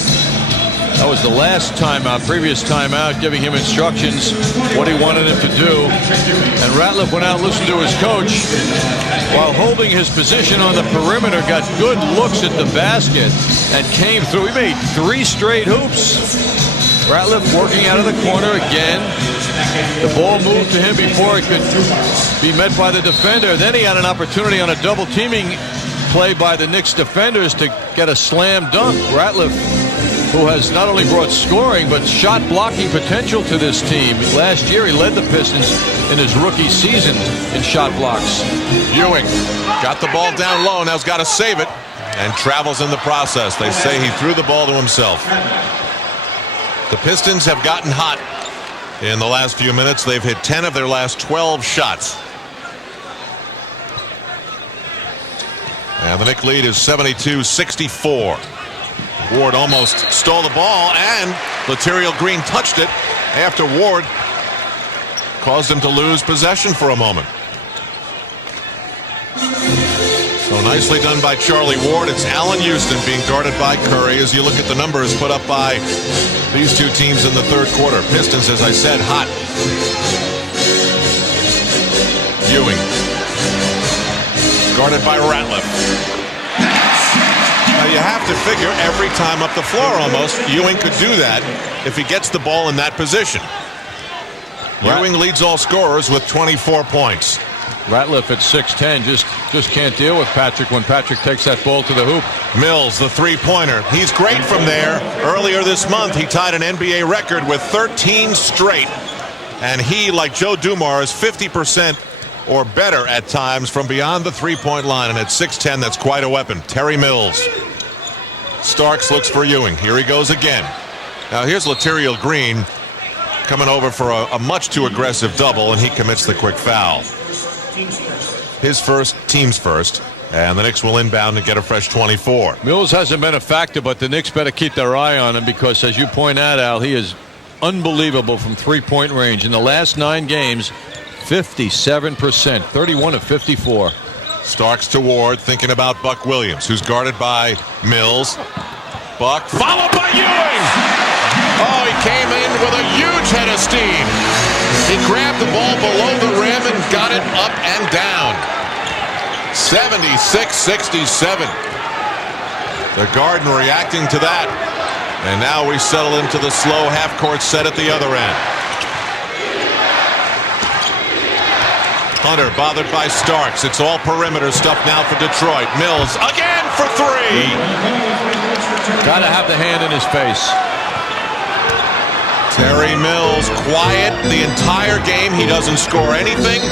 That was the last timeout, previous timeout, giving him instructions, what he wanted him to do. And Ratliff went out and listened to his coach while holding his position on the perimeter, got good looks at the basket, and came through. He made 3 straight hoops. Ratliff working out of the corner again. The ball moved to him before it could be met by the defender. Then he had an opportunity on a double teaming play by the Knicks defenders to get a slam dunk. Ratliff, who has not only brought scoring but shot blocking potential to this team. Last year he led the Pistons in his rookie season in shot blocks. Ewing got the ball down low, now's got to save it, and travels in the process. They say he threw the ball to himself. The Pistons have gotten hot in the last few minutes. They've hit 10 of their last 12 shots. And the Knicks lead is 72-64. Ward almost stole the ball, and Laterial Green touched it after Ward caused him to lose possession for a moment. So nicely done by Charlie Ward. It's Allen Houston being guarded by Curry as you look at the numbers put up by these two teams in the third quarter. Pistons, as I said, hot. Ewing guarded by Ratliff. Now you have to figure every time up the floor almost, Ewing could do that if he gets the ball in that position. Ewing leads all scorers with 24 points. Ratliff at 6'10", just can't deal with Patrick when Patrick takes that ball to the hoop. Mills, the three-pointer. He's great from there. Earlier this month, he tied an NBA record with 13 straight. And he, like Joe Dumars, 50% or better at times from beyond the three-point line. And at 6'10", that's quite a weapon. Terry Mills. Starks looks for Ewing. Here he goes again. Now here's Laterial Green coming over for a much too aggressive double, and he commits the quick foul. His first, team's first, and the Knicks will inbound and get a fresh 24. Mills hasn't been a factor, but the Knicks better keep their eye on him because, as you point out, Al, he is unbelievable from three-point range. In the last 9 games, 57%, 31 of 54. Starks to Ward, thinking about Buck Williams, who's guarded by Mills. Buck, followed by Ewing! Oh, he came in with a huge head of steam. He grabbed the ball below the rim and got it up and down. 76-67. The Garden reacting to that. And now we settle into the slow half-court set at the other end. Hunter bothered by Starks. It's all perimeter stuff now for Detroit. Mills again for three. Gotta have the hand in his face. Terry Mills quiet the entire game. He doesn't score anything.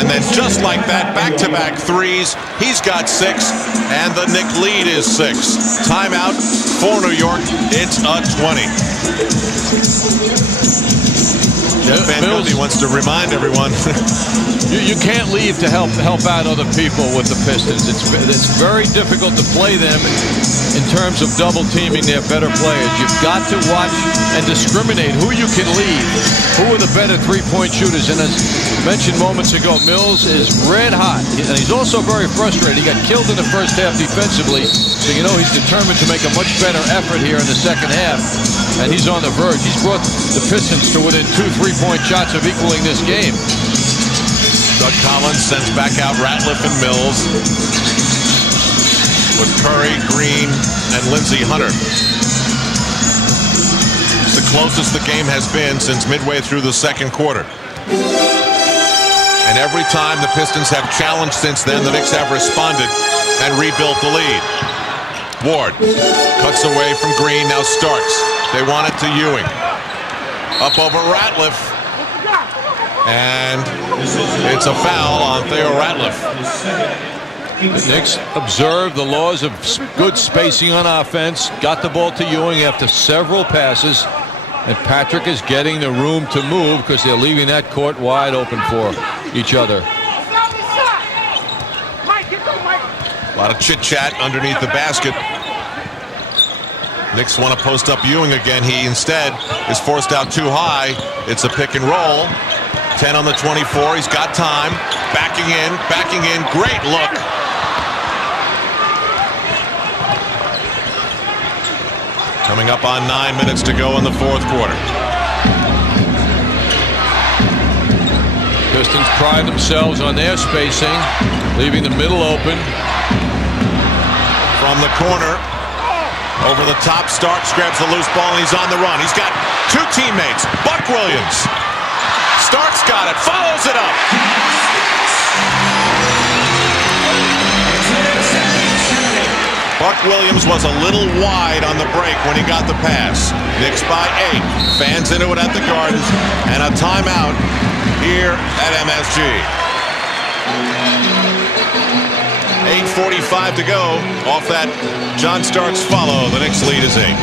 And then just like that, back-to-back threes. He's got 6, and the Knick lead is 6. Timeout for New York. It's a 20. Jeff Van Gundy wants to remind everyone. You can't leave to help out other people with the Pistons. It's very difficult to play them in terms of double teaming their better players. You've got to watch and discriminate who you can leave. Who are the better three-point shooters? And as mentioned moments ago, Mills is red hot, and he's also very frustrated. He got killed in the first half defensively, so you know he's determined to make a much better effort here in the second half. And he's on the verge. He's brought the Pistons to within 2 3-point shots of equaling this game. Doug Collins sends back out Ratliff and Mills with Curry, Green, and Lindsey Hunter. It's the closest the game has been since midway through the second quarter. And every time the Pistons have challenged since then, the Knicks have responded and rebuilt the lead. Ward cuts away from Green, now Starks. They want it to Ewing. Up over Ratliff. And it's a foul on Theo Ratliff. The Knicks observed the laws of good spacing on offense, got the ball to Ewing after several passes, and Patrick is getting the room to move because they're leaving that court wide open for each other. A lot of chit-chat underneath the basket. Knicks want to post up Ewing again. He instead is forced out too high. It's a pick and roll. 10 on the 24. He's got time. Backing in. Great look. Coming up on 9 minutes to go in the fourth quarter. Pistons pride themselves on their spacing, leaving the middle open. From the corner. Over the top, Starks grabs the loose ball, and he's on the run. He's got 2 teammates. Buck Williams. Starks got it, follows it up. Buck Williams was a little wide on the break when he got the pass. Knicks by 8. Fans into it at the Garden. And a timeout here at MSG. 8:45 to go. Off that John Starks follow. The Knicks lead is 8.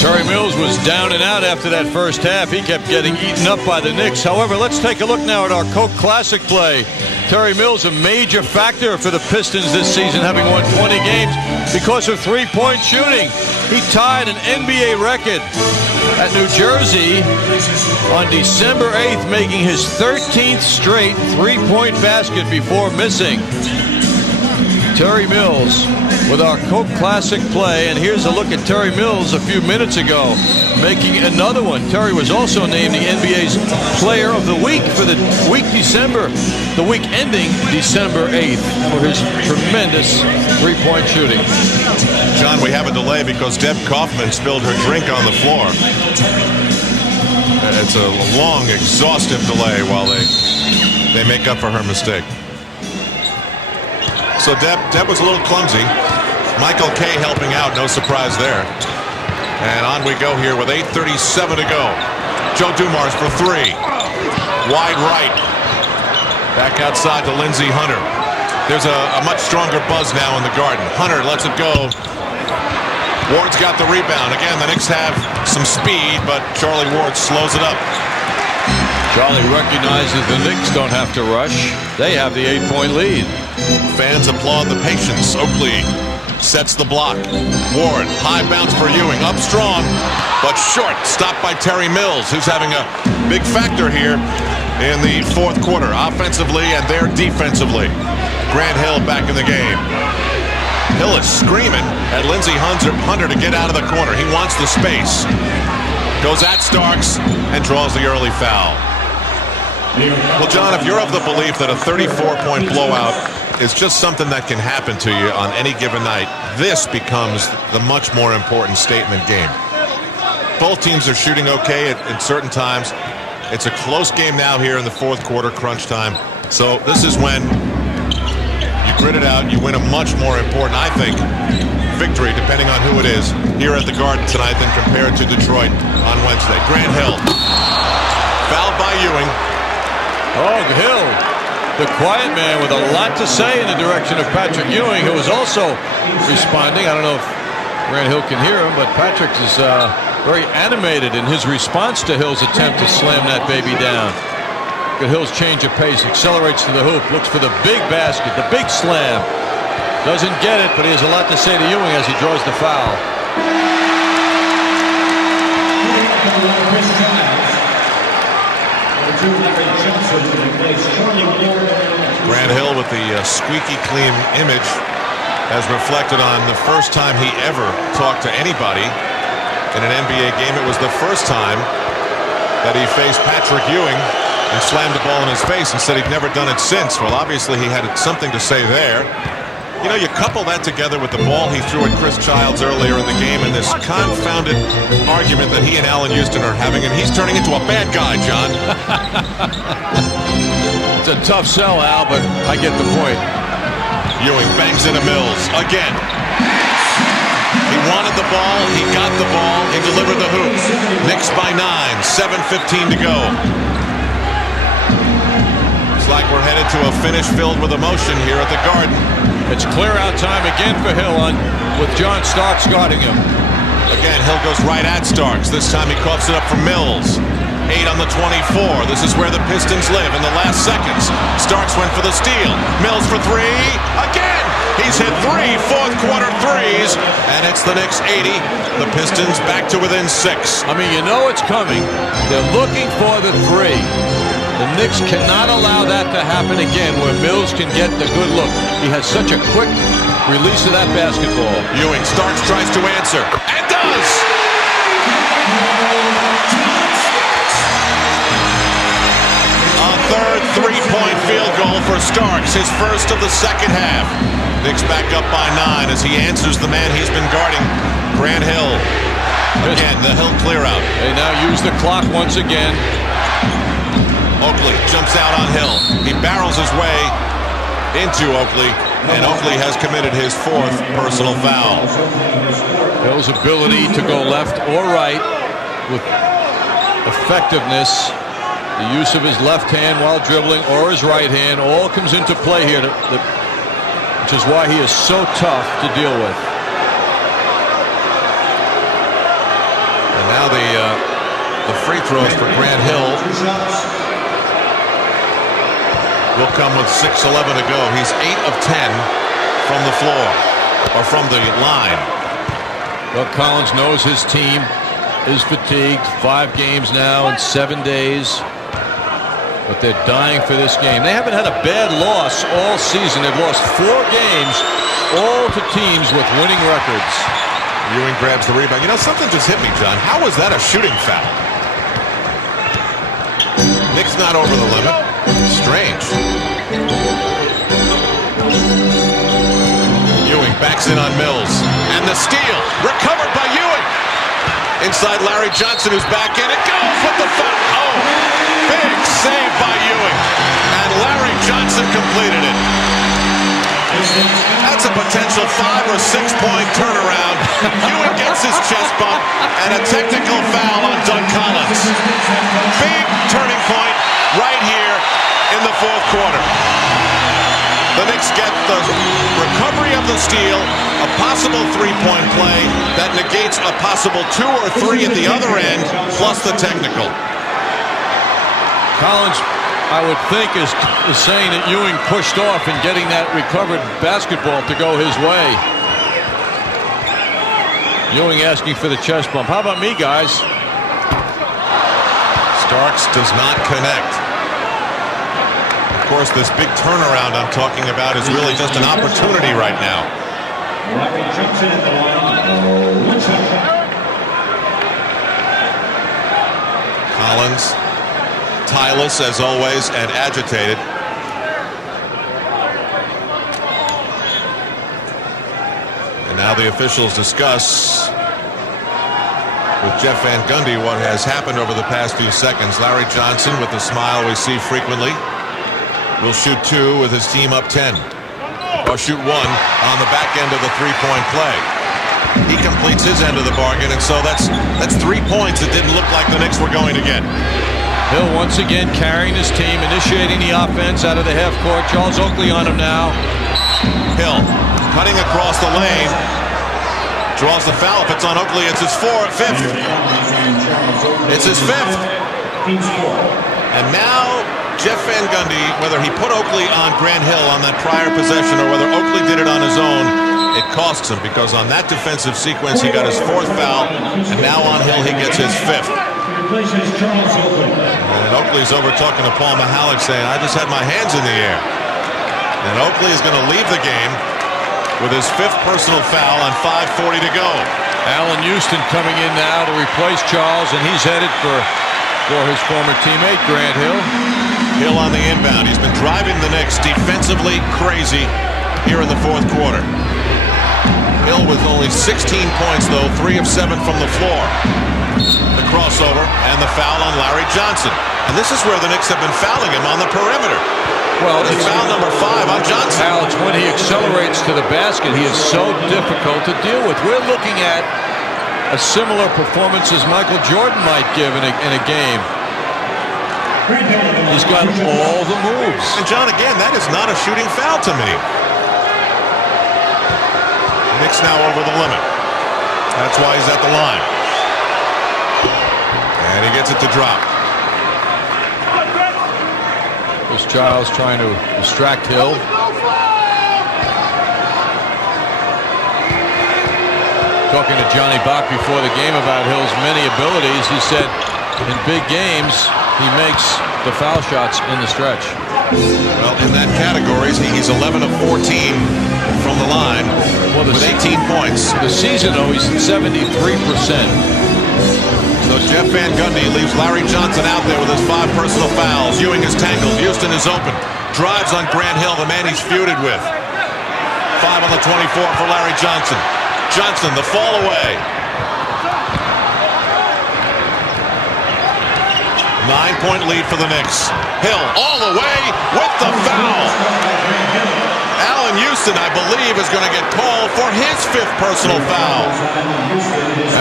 Terry Mills was down and out after that first half. He kept getting eaten up by the Knicks. However, let's take a look now at our Coke Classic play. Terry Mills, a major factor for the Pistons this season, having won 20 games because of three-point shooting. He tied an NBA record at New Jersey on December 8th, making his 13th straight three-point basket before missing. Terry Mills with our Coke Classic play, and here's a look at Terry Mills a few minutes ago making another one. Terry was also named the NBA's Player of the Week for the week ending December 8th for his tremendous three-point shooting. John, we have a delay because Deb Kaufman spilled her drink on the floor. It's a long, exhaustive delay while they make up for her mistake. So Deb was a little clumsy. Michael Kay helping out, no surprise there. And on we go here with 8:37 to go. Joe Dumars for 3. Wide right. Back outside to Lindsey Hunter. There's a much stronger buzz now in the Garden. Hunter lets it go. Ward's got the rebound. Again, the Knicks have some speed, but Charlie Ward slows it up. Charlie recognizes the Knicks don't have to rush. They have the 8-point lead. Fans applaud the patience. Oakley sets the block. Ward, high bounce for Ewing, up strong, but short, stopped by Terry Mills, who's having a big factor here in the fourth quarter, offensively and there defensively. Grant Hill back in the game. Hill is screaming at Lindsey Hunter to get out of the corner. He wants the space. Goes at Starks and draws the early foul. Well, John, if you're of the belief that a 34-point blowout is just something that can happen to you on any given night, this becomes the much more important statement game. Both teams are shooting okay at certain times. It's a close game now here in the fourth quarter, crunch time. So this is when you grit it out. You win a much more important, I think, victory, depending on who it is, here at the Garden tonight than compared to Detroit on Wednesday. Grant Hill, fouled by Ewing. Oh, Hill, the quiet man with a lot to say in the direction of Patrick Ewing, who is also responding. I don't know if Grant Hill can hear him, but Patrick is very animated in his response to Hill's attempt to slam that baby down. Good Hill's change of pace, accelerates to the hoop, looks for the big basket, the big slam. Doesn't get it, but he has a lot to say to Ewing as he draws the foul. Grant Hill with the squeaky clean image as reflected on the first time he ever talked to anybody in an NBA game. It was the first time that he faced Patrick Ewing and slammed the ball in his face and said he'd never done it since. Well, obviously he had something to say there. You know, you couple that together with the ball he threw at Chris Childs earlier in the game and this confounded argument that he and Allen Houston are having, and he's turning into a bad guy, John. It's a tough sell, Al, but I get the point. Ewing bangs into Mills again. He wanted the ball, he got the ball, he delivered the hoop. Knicks by 9, 7:15 to go. Looks like we're headed to a finish filled with emotion here at the Garden. It's clear out time again for Hill with John Starks guarding him. Again, Hill goes right at Starks. This time he coughs it up for Mills. 8 on the 24. This is where the Pistons live in the last seconds. Starks went for the steal. Mills for three. Again! He's hit 3 fourth quarter threes. And it's the Knicks 80. The Pistons back to within 6. I mean, you know it's coming. They're looking for the 3. The Knicks cannot allow that to happen again where Mills can get the good look. He has such a quick release of that basketball. Ewing, Starks tries to answer. And does! A third three-point field goal for Starks, his first of the second half. Knicks back up by 9 as he answers the man he's been guarding, Grant Hill. Again, the Hill clear out. They now use the clock once again. Oakley jumps out on Hill. He barrels his way into Oakley, and Oakley has committed his 4th personal foul. Hill's ability to go left or right with effectiveness, the use of his left hand while dribbling or his right hand, all comes into play here, which is why he is so tough to deal with. And now the free throws for Grant Hill will come with 6:11 to go. He's 8 of 10 from the floor, or from the line. Well, Collins knows his team is fatigued. 5 games now in 7 days. But they're dying for this game. They haven't had a bad loss all season. They've lost 4 games, all to teams with winning records. Ewing grabs the rebound. You know, something just hit me, John. How was that a shooting foul? Knicks not over the limit. Strange. Ewing backs in on Mills. And the steal. Recovered by Ewing. Inside Larry Johnson, who's back in. It goes with the foul. Oh, big save by Ewing. And Larry Johnson completed it. That's a potential 5 or 6 point turnaround. Ewing gets his chest bump and a technical foul on Doug Collins. Big turning point right here in the fourth quarter. The Knicks get the recovery of the steal, a possible 3-point play that negates a possible 2 or 3 at the other end, plus the technical. Collins, I would think, is saying that Ewing pushed off in getting that recovered basketball to go his way. Ewing asking for the chest bump. How about me, guys? Starks does not connect. Of course, this big turnaround I'm talking about is really just an opportunity right now. Collins, tireless as always and agitated. And now the officials discuss with Jeff Van Gundy what has happened over the past few seconds. Larry Johnson, with the smile we see frequently, will shoot 2 with his team up 10. Or shoot 1 on the back end of the three-point play. He completes his end of the bargain, and so that's 3 points it didn't look like the Knicks were going to get. Hill once again carrying his team, initiating the offense out of the half court. Charles Oakley on him now. Hill cutting across the lane. Draws the foul. If it's on Oakley, it's his 5th. It's his 5th. And now Jeff Van Gundy, whether he put Oakley on Grant Hill on that prior possession or whether Oakley did it on his own, it costs him, because on that defensive sequence he got his 4th foul, and now on Hill he gets his 5th. And Oakley's over talking to Paul Mahalik saying, I just had my hands in the air. And Oakley is going to leave the game with his 5th personal foul on 5:40 to go. Allen Houston coming in now to replace Charles, and he's headed for his former teammate Grant Hill. Hill on the inbound. He's been driving the Knicks defensively crazy here in the 4th quarter. Hill with only 16 points, though, 3 of 7 from the floor. The crossover and the foul on Larry Johnson. And this is where the Knicks have been fouling him on the perimeter. Well, it's foul number 5 on Johnson. Al, it's when he accelerates to the basket. He is so difficult to deal with. We're looking at a similar performance as Michael Jordan might give in a game. He's got all the moves. And John, again, that is not a shooting foul to me. Knicks now over the limit. That's why he's at the line. And he gets it to drop. There's Giles trying to distract Hill. Talking to Johnny Bach before the game about Hill's many abilities, he said in big games he makes the foul shots in the stretch. Well, in that category, he's 11 of 14 from the line with 18 points. The season, though, he's 73%. So Jeff Van Gundy leaves Larry Johnson out there with his 5 personal fouls. Ewing is tangled. Houston is open. Drives on Grant Hill, the man he's feuded with. 5 on the 24 for Larry Johnson. Johnson, the fall away. 9-point lead for the Knicks. Hill all the way with the foul. Allen Houston, I believe, is going to get called for his 5th personal foul.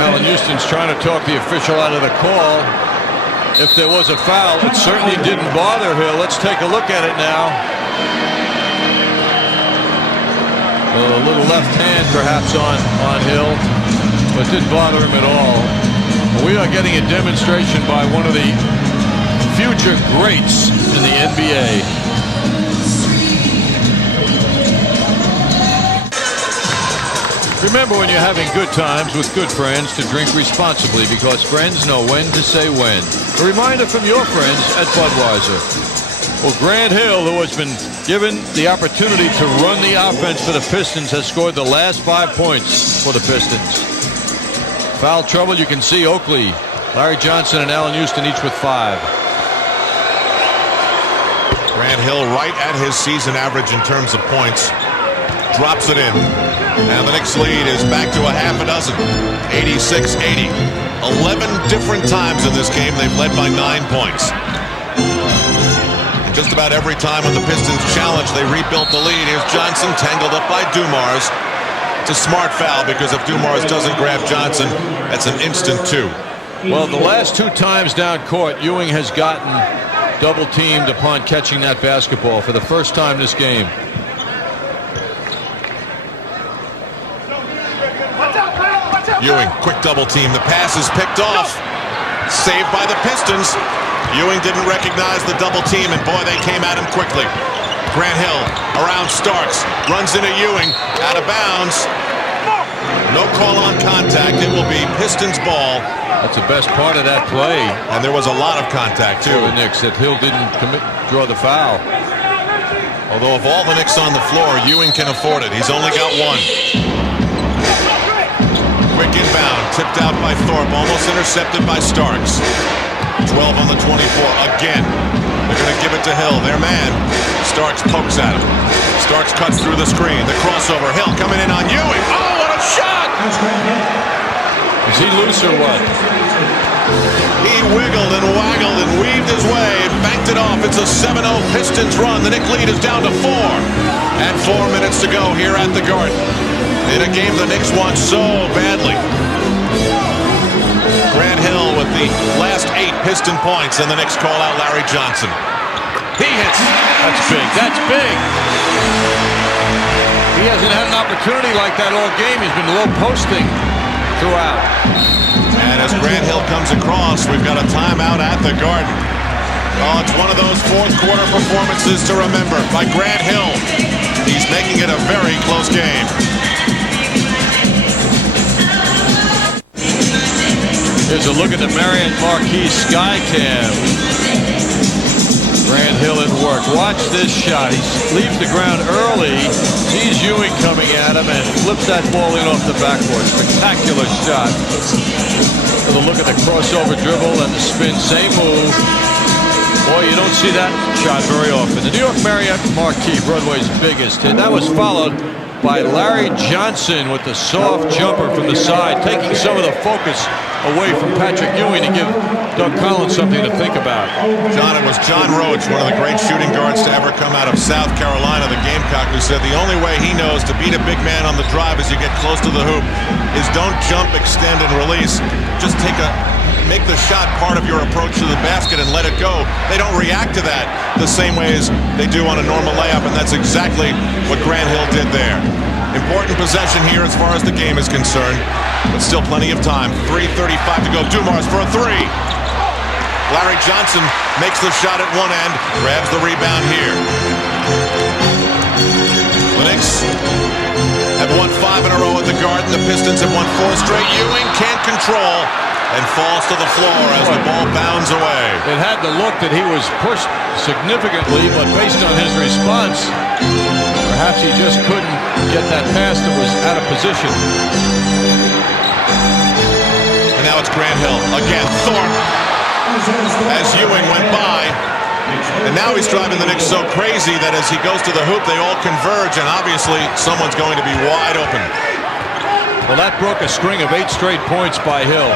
Allen Houston's trying to talk the official out of the call. If there was a foul, it certainly didn't bother Hill. Let's take a look at it now. A little left hand perhaps on Hill, but didn't bother him at all. We are getting a demonstration by one of the future greats in the NBA. Remember, when you're having good times with good friends, to drink responsibly, because friends know when to say when. A reminder from your friends at Budweiser. Well, Grant Hill, who has been given the opportunity to run the offense for the Pistons, has scored the last 5 points for the Pistons. Foul trouble, you can see Oakley, Larry Johnson, and Allen Houston each with 5. Grant Hill right at his season average in terms of points. Drops it in. And the Knicks lead is back to a half a dozen. 86-80. 11 different times in this game they've led by 9 points. And just about every time when the Pistons challenged, they rebuilt the lead. Here's Johnson tangled up by Dumars. It's a smart foul, because if Dumars doesn't grab Johnson, that's an instant 2. Well, the last 2 times down court, Ewing has gotten double teamed upon catching that basketball for the first time this game. Ewing, quick double team. The pass is picked off. Saved by the Pistons. Ewing didn't recognize the double team, and boy, they came at him quickly. Grant Hill around Starks. Runs into Ewing. Out of bounds. No call on contact. It will be Pistons ball. That's the best part of that play. And there was a lot of contact, too. The Knicks, that Hill didn't draw the foul. Although of all the Knicks on the floor, Ewing can afford it. He's only got one. Quick inbound, tipped out by Thorpe, almost intercepted by Starks. 12 on the 24 again. They're going to give it to Hill, their man. Starks pokes at him. Starks cuts through the screen. The crossover. Hill coming in on Ewing. Oh, what a shot! Is he loose or what? He wiggled and waggled and weaved his way, banked it off. It's a 7-0 Pistons run. The Knicks lead is down to 4. And 4 minutes to go here at the Garden. In a game the Knicks want so badly. Grant Hill with the last 8 Piston points, and the Knicks call out Larry Johnson. He hits. That's big. That's big. He hasn't had an opportunity like that all game. He's been low posting throughout. And as Grant Hill comes across, we've got a timeout at the Garden. Oh, it's one of those fourth quarter performances to remember by Grant Hill. He's making it a very close game. Here's a look at the Marriott Marquis Sky Cam. Grant Hill at work. Watch this shot. He leaves the ground early, sees Ewing coming at him, and flips that ball in off the backboard. Spectacular shot. With a look at the crossover dribble and the spin. Same move. Boy, you don't see that shot very often. The New York Marriott Marquis, Broadway's biggest hit. That was followed by Larry Johnson with the soft jumper from the side, taking some of the focus away from Patrick Ewing to give Doug Collins something to think about. John, it was John Roach, one of the great shooting guards to ever come out of South Carolina, the Gamecock, who said the only way he knows to beat a big man on the drive as you get close to the hoop is don't jump, extend, and release. Just make the shot part of your approach to the basket and let it go. They don't react to that the same way as they do on a normal layup, and that's exactly what Grant Hill did there. Important possession here as far as the game is concerned, but still plenty of time. 3:35 to go. Dumars for a 3. Larry Johnson makes the shot at one end, grabs the rebound here. The Knicks have won 5 in a row at the Garden. The Pistons have won 4 straight. Ewing can't control and falls to the floor as the ball bounds away. It had the look that he was pushed significantly, but based on his response, perhaps he just couldn't get that pass that was out of position. And now it's Grant Hill. Again, Thorpe. As Ewing went by. And now he's driving the Knicks so crazy that as he goes to the hoop, they all converge, and obviously someone's going to be wide open. Well, that broke a string of 8 straight points by Hill.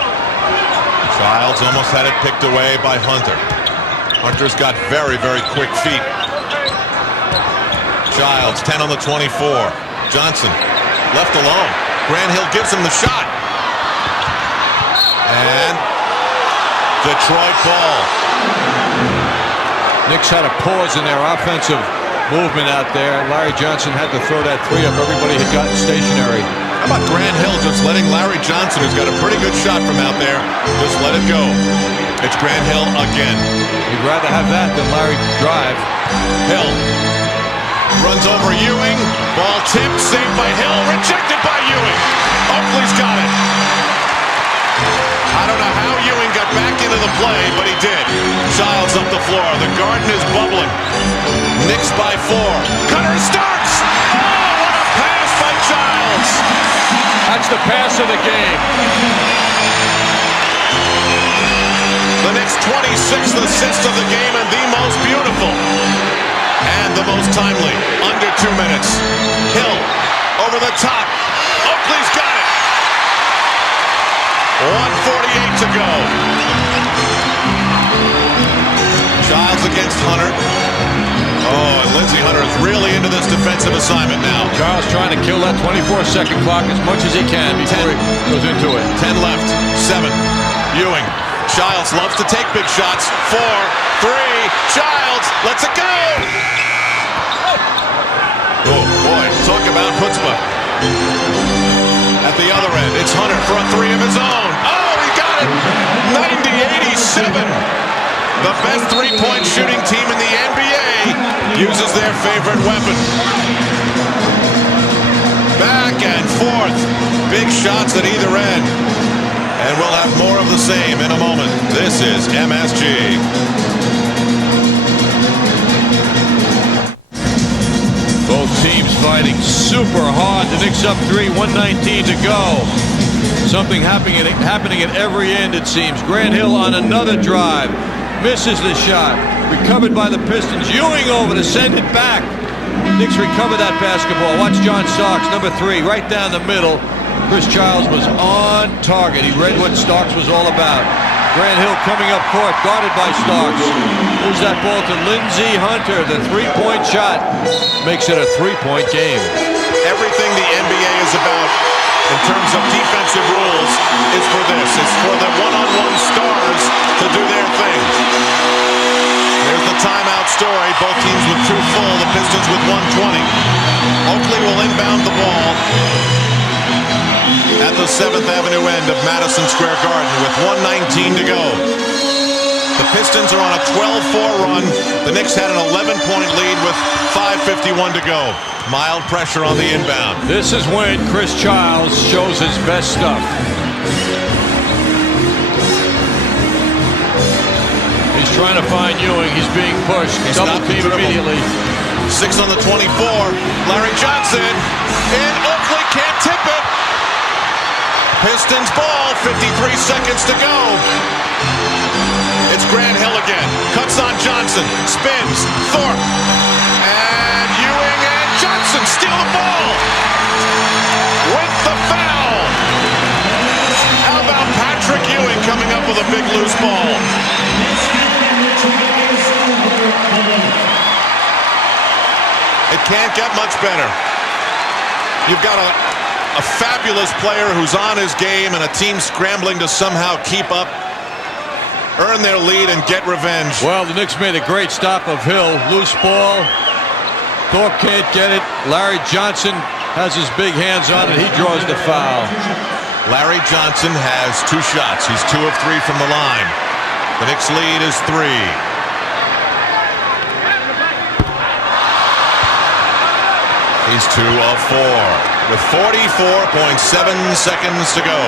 Childs almost had it picked away by Hunter. Hunter's got very, very quick feet. Childs, 10 on the 24. Johnson, left alone. Grant Hill gives him the shot. And Detroit ball. Knicks had a pause in their offensive movement out there. Larry Johnson had to throw that 3 up. Everybody had gotten stationary. How about Grant Hill just letting Larry Johnson, who's got a pretty good shot from out there, just let it go. It's Grant Hill again. You'd rather have that than Larry drive. Hill runs over Ewing. Ball tipped, saved by Hill, rejected by Ewing. Oakley's got it. I don't know how Ewing got back into the play, but he did. Childs up the floor. The Garden is bubbling. Knicks by 4. Cutter Starks. Oh, what a pass by Childs. That's the pass of the game. The Knicks' 26th assist of the game and the most beautiful. And the most timely. Under 2 minutes. Hill over the top. Oakley's got it. 1:48 to go. Childs against Hunter. Oh, and Lindsey Hunter is really into this defensive assignment now. Charles trying to kill that 24-second clock as much as he can before he goes into it. 10 left. 7. Ewing. Childs loves to take big shots. 4, 3. Childs lets it go. Oh, boy. Talk about chutzpah. At the other end, it's Hunter for a 3 of his own. Oh, he got it. 90-87. The best three-point shooting team in the NBA uses their favorite weapon. Back and fourth. Big shots at either end. And we'll have more of the same in a moment. This is MSG. Both teams fighting super hard. The Knicks up 3, 1:19 to go. Something happening at every end, it seems. Grant Hill on another drive. Misses the shot. Recovered by the Pistons. Ewing over to send it back. Knicks recover that basketball. Watch John Starks, number 3, right down the middle. Chris Childs was on target. He read what Starks was all about. Grant Hill coming up court, guarded by Starks. Moves that ball to Lindsey Hunter. The three-point shot makes it a three-point game. Everything the NBA is about in terms of defensive rules is for this. It's for the one-on-one stars to do their thing. Here's the timeout story. Both teams with 2 full. The Pistons with 1:20. Oakley will inbound the ball at the 7th Avenue end of Madison Square Garden with 1:19 to go. The Pistons are on a 12-4 run. The Knicks had an 11-point lead with 5:51 to go. Mild pressure on the inbound. This is when Chris Childs shows his best stuff. He's trying to find Ewing. He's being pushed. Double team immediately. 6 on the 24. Larry Johnson. And Oakley can't tip it. Pistons ball, 53 seconds to go. It's Grant Hill again. Cuts on Johnson. Spins. Thorpe. And Ewing and Johnson steal the ball. With the foul. How about Patrick Ewing coming up with a big loose ball? It can't get much better. You've got a fabulous player who's on his game and a team scrambling to somehow keep up, earn their lead, and get revenge. Well, the Knicks made a great stop of Hill. Loose ball. Thorpe can't get it. Larry Johnson has his big hands on it. He draws the foul. Larry Johnson has 2 shots. He's 2 of 3 from the line. The Knicks lead is 3. He's 2 of 4 with 44.7 seconds to go.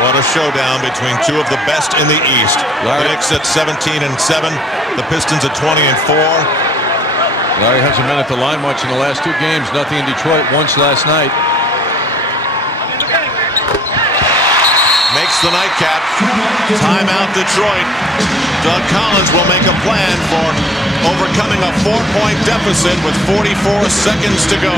What a showdown between 2 of the best in the East. The Knicks at 17-7, the Pistons at 20-4. Larry hasn't been at the line much in the last 2 games. Nothing in Detroit, once last night. Makes the nightcap. Timeout Detroit. Doug Collins will make a plan for overcoming a 4-point deficit with 44 seconds to go.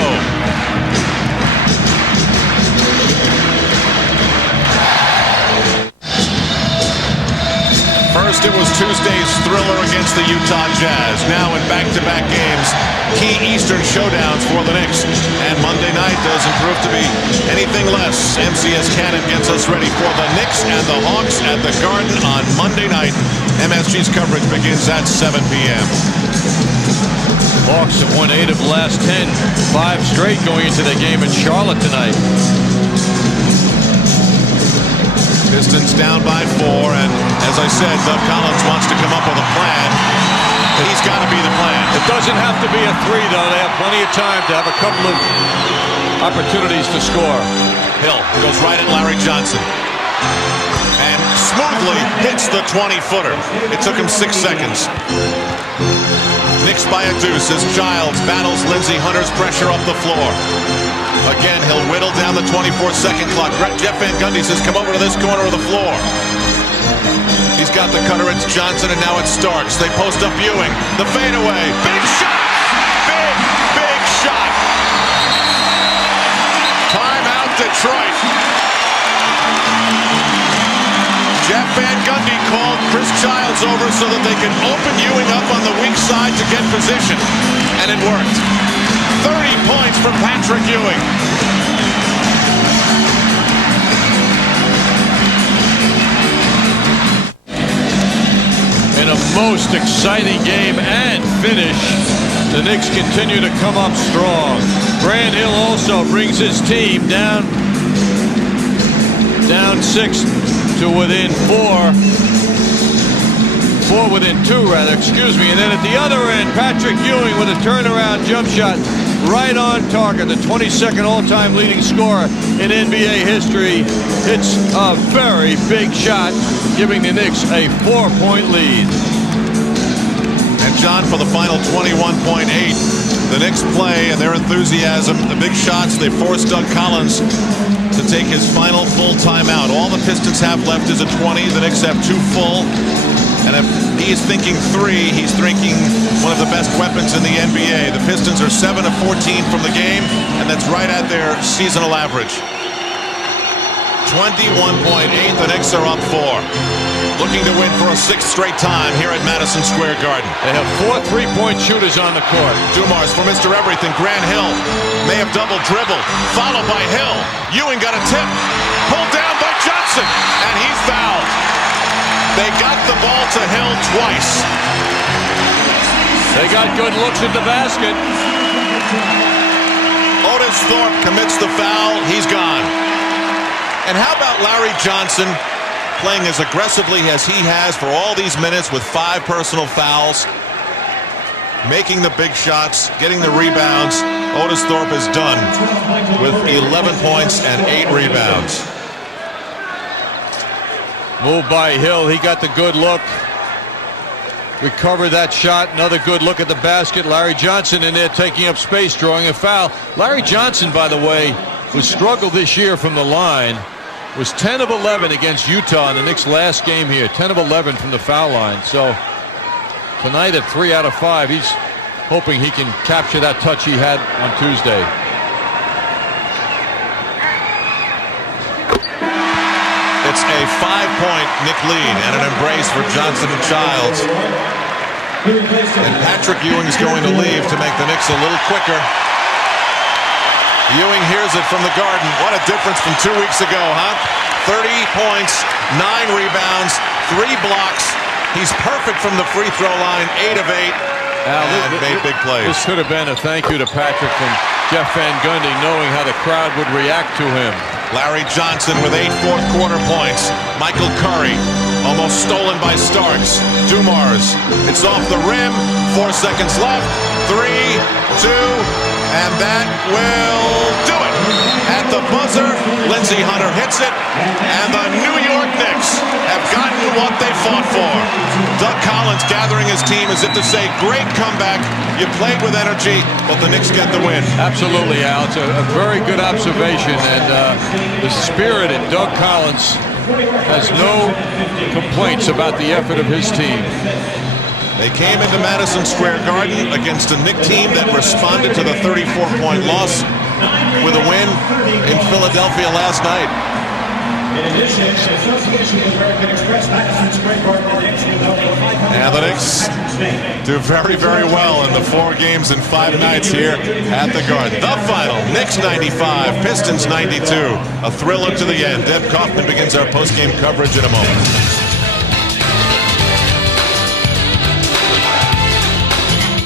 First, it was Tuesday's thriller against the Utah Jazz. Now in back-to-back games, key Eastern showdowns for the Knicks. And Monday night doesn't prove to be anything less. MCS Cannon gets us ready for the Knicks and the Hawks at the Garden on Monday night. MSG's coverage begins at 7 p.m. Hawks have won 8 of the last 10. 5 straight going into the game in Charlotte tonight. Pistons down by 4, and as I said, Doug Collins wants to come up with a plan. He's got to be the plan. It doesn't have to be a 3, though. They have plenty of time to have a couple of opportunities to score. Hill goes right at Larry Johnson and smoothly hits the 20-footer. It took him 6 seconds. Knicks by a deuce as Childs battles Lindsey Hunter's pressure up the floor. Again, he'll whittle down the 24-second clock. Jeff Van Gundy says, come over to this corner of the floor. He's got the cutter. It's Johnson, and now it's Starks. They post up Ewing. The fadeaway. Big shot! Big shot! Timeout Detroit. Jeff Van Gundy called Chris Childs over so that they can open Ewing up on the weak side to get position. And it worked. 30 points for Patrick Ewing. In a most exciting game and finish, the Knicks continue to come up strong. Grant Hill also brings his team down 6 to within 4. 4 within 2, rather, excuse me. And then at the other end, Patrick Ewing with a turnaround jump shot right on target. The 22nd all-time leading scorer in NBA history. It's a very big shot, giving the Knicks a 4-point lead. And John, for the final 21.8, the Knicks play and their enthusiasm, the big shots, they forced Doug Collins to take his final full timeout. All the Pistons have left is a 20. The Knicks have 2 full. And if he is thinking 3, he's thinking one of the best weapons in the NBA. The Pistons are 7 of 14 from the game, and that's right at their seasonal average. 21.8, the Knicks are up 4. Looking to win for a 6th straight time here at Madison Square Garden. They have 4 3-point shooters on the court. Dumars for Mr. Everything. Grant Hill may have double dribbled, followed by Hill. Ewing got a tip, pulled down by Johnson, and he's fouled. They got the ball to Hill twice. They got good looks at the basket. Otis Thorpe commits the foul. He's gone. And how about Larry Johnson playing as aggressively as he has for all these minutes with 5 personal fouls, making the big shots, getting the rebounds. Otis Thorpe is done with 11 points and 8 rebounds. Moved by Hill. He got the good look. Recovered that shot. Another good look at the basket. Larry Johnson in there taking up space, drawing a foul. Larry Johnson, by the way, who struggled this year from the line, was 10 of 11 against Utah in the Knicks' last game here. 10 of 11 from the foul line. So tonight at 3 out of 5, he's hoping he can capture that touch he had on Tuesday. It's a 5-point Knick lead and an embrace for Johnson and Childs. And Patrick Ewing's going to leave to make the Knicks a little quicker. Ewing hears it from the Garden. What a difference from 2 weeks ago, huh? 30 points, 9 rebounds, 3 blocks. He's perfect from the free throw line, 8 of 8, and made big plays. This could have been a thank you to Patrick from Jeff Van Gundy, knowing how the crowd would react to him. Larry Johnson with 8 fourth-quarter points. Michael Curry almost stolen by Starks. Dumars, it's off the rim. 4 seconds left. 3, 2, and that will do it. At the buzzer, Lindsey Hunter hits it, and the New York Knicks have gotten what they fought for. Doug Collins gathering his team as if to say, great comeback. You played with energy, but the Knicks get the win. Absolutely, Al. It's a very good observation, and the spirit in Doug Collins has no complaints about the effort of his team. They came into Madison Square Garden against a Knick team that responded to the 34-point loss with a win in Philadelphia last night. And the Knicks do very, very well in the 4 games in 5 nights here at the Garden. The final, Knicks 95, Pistons 92. A thriller to the end. Deb Kaufman begins our post-game coverage in a moment.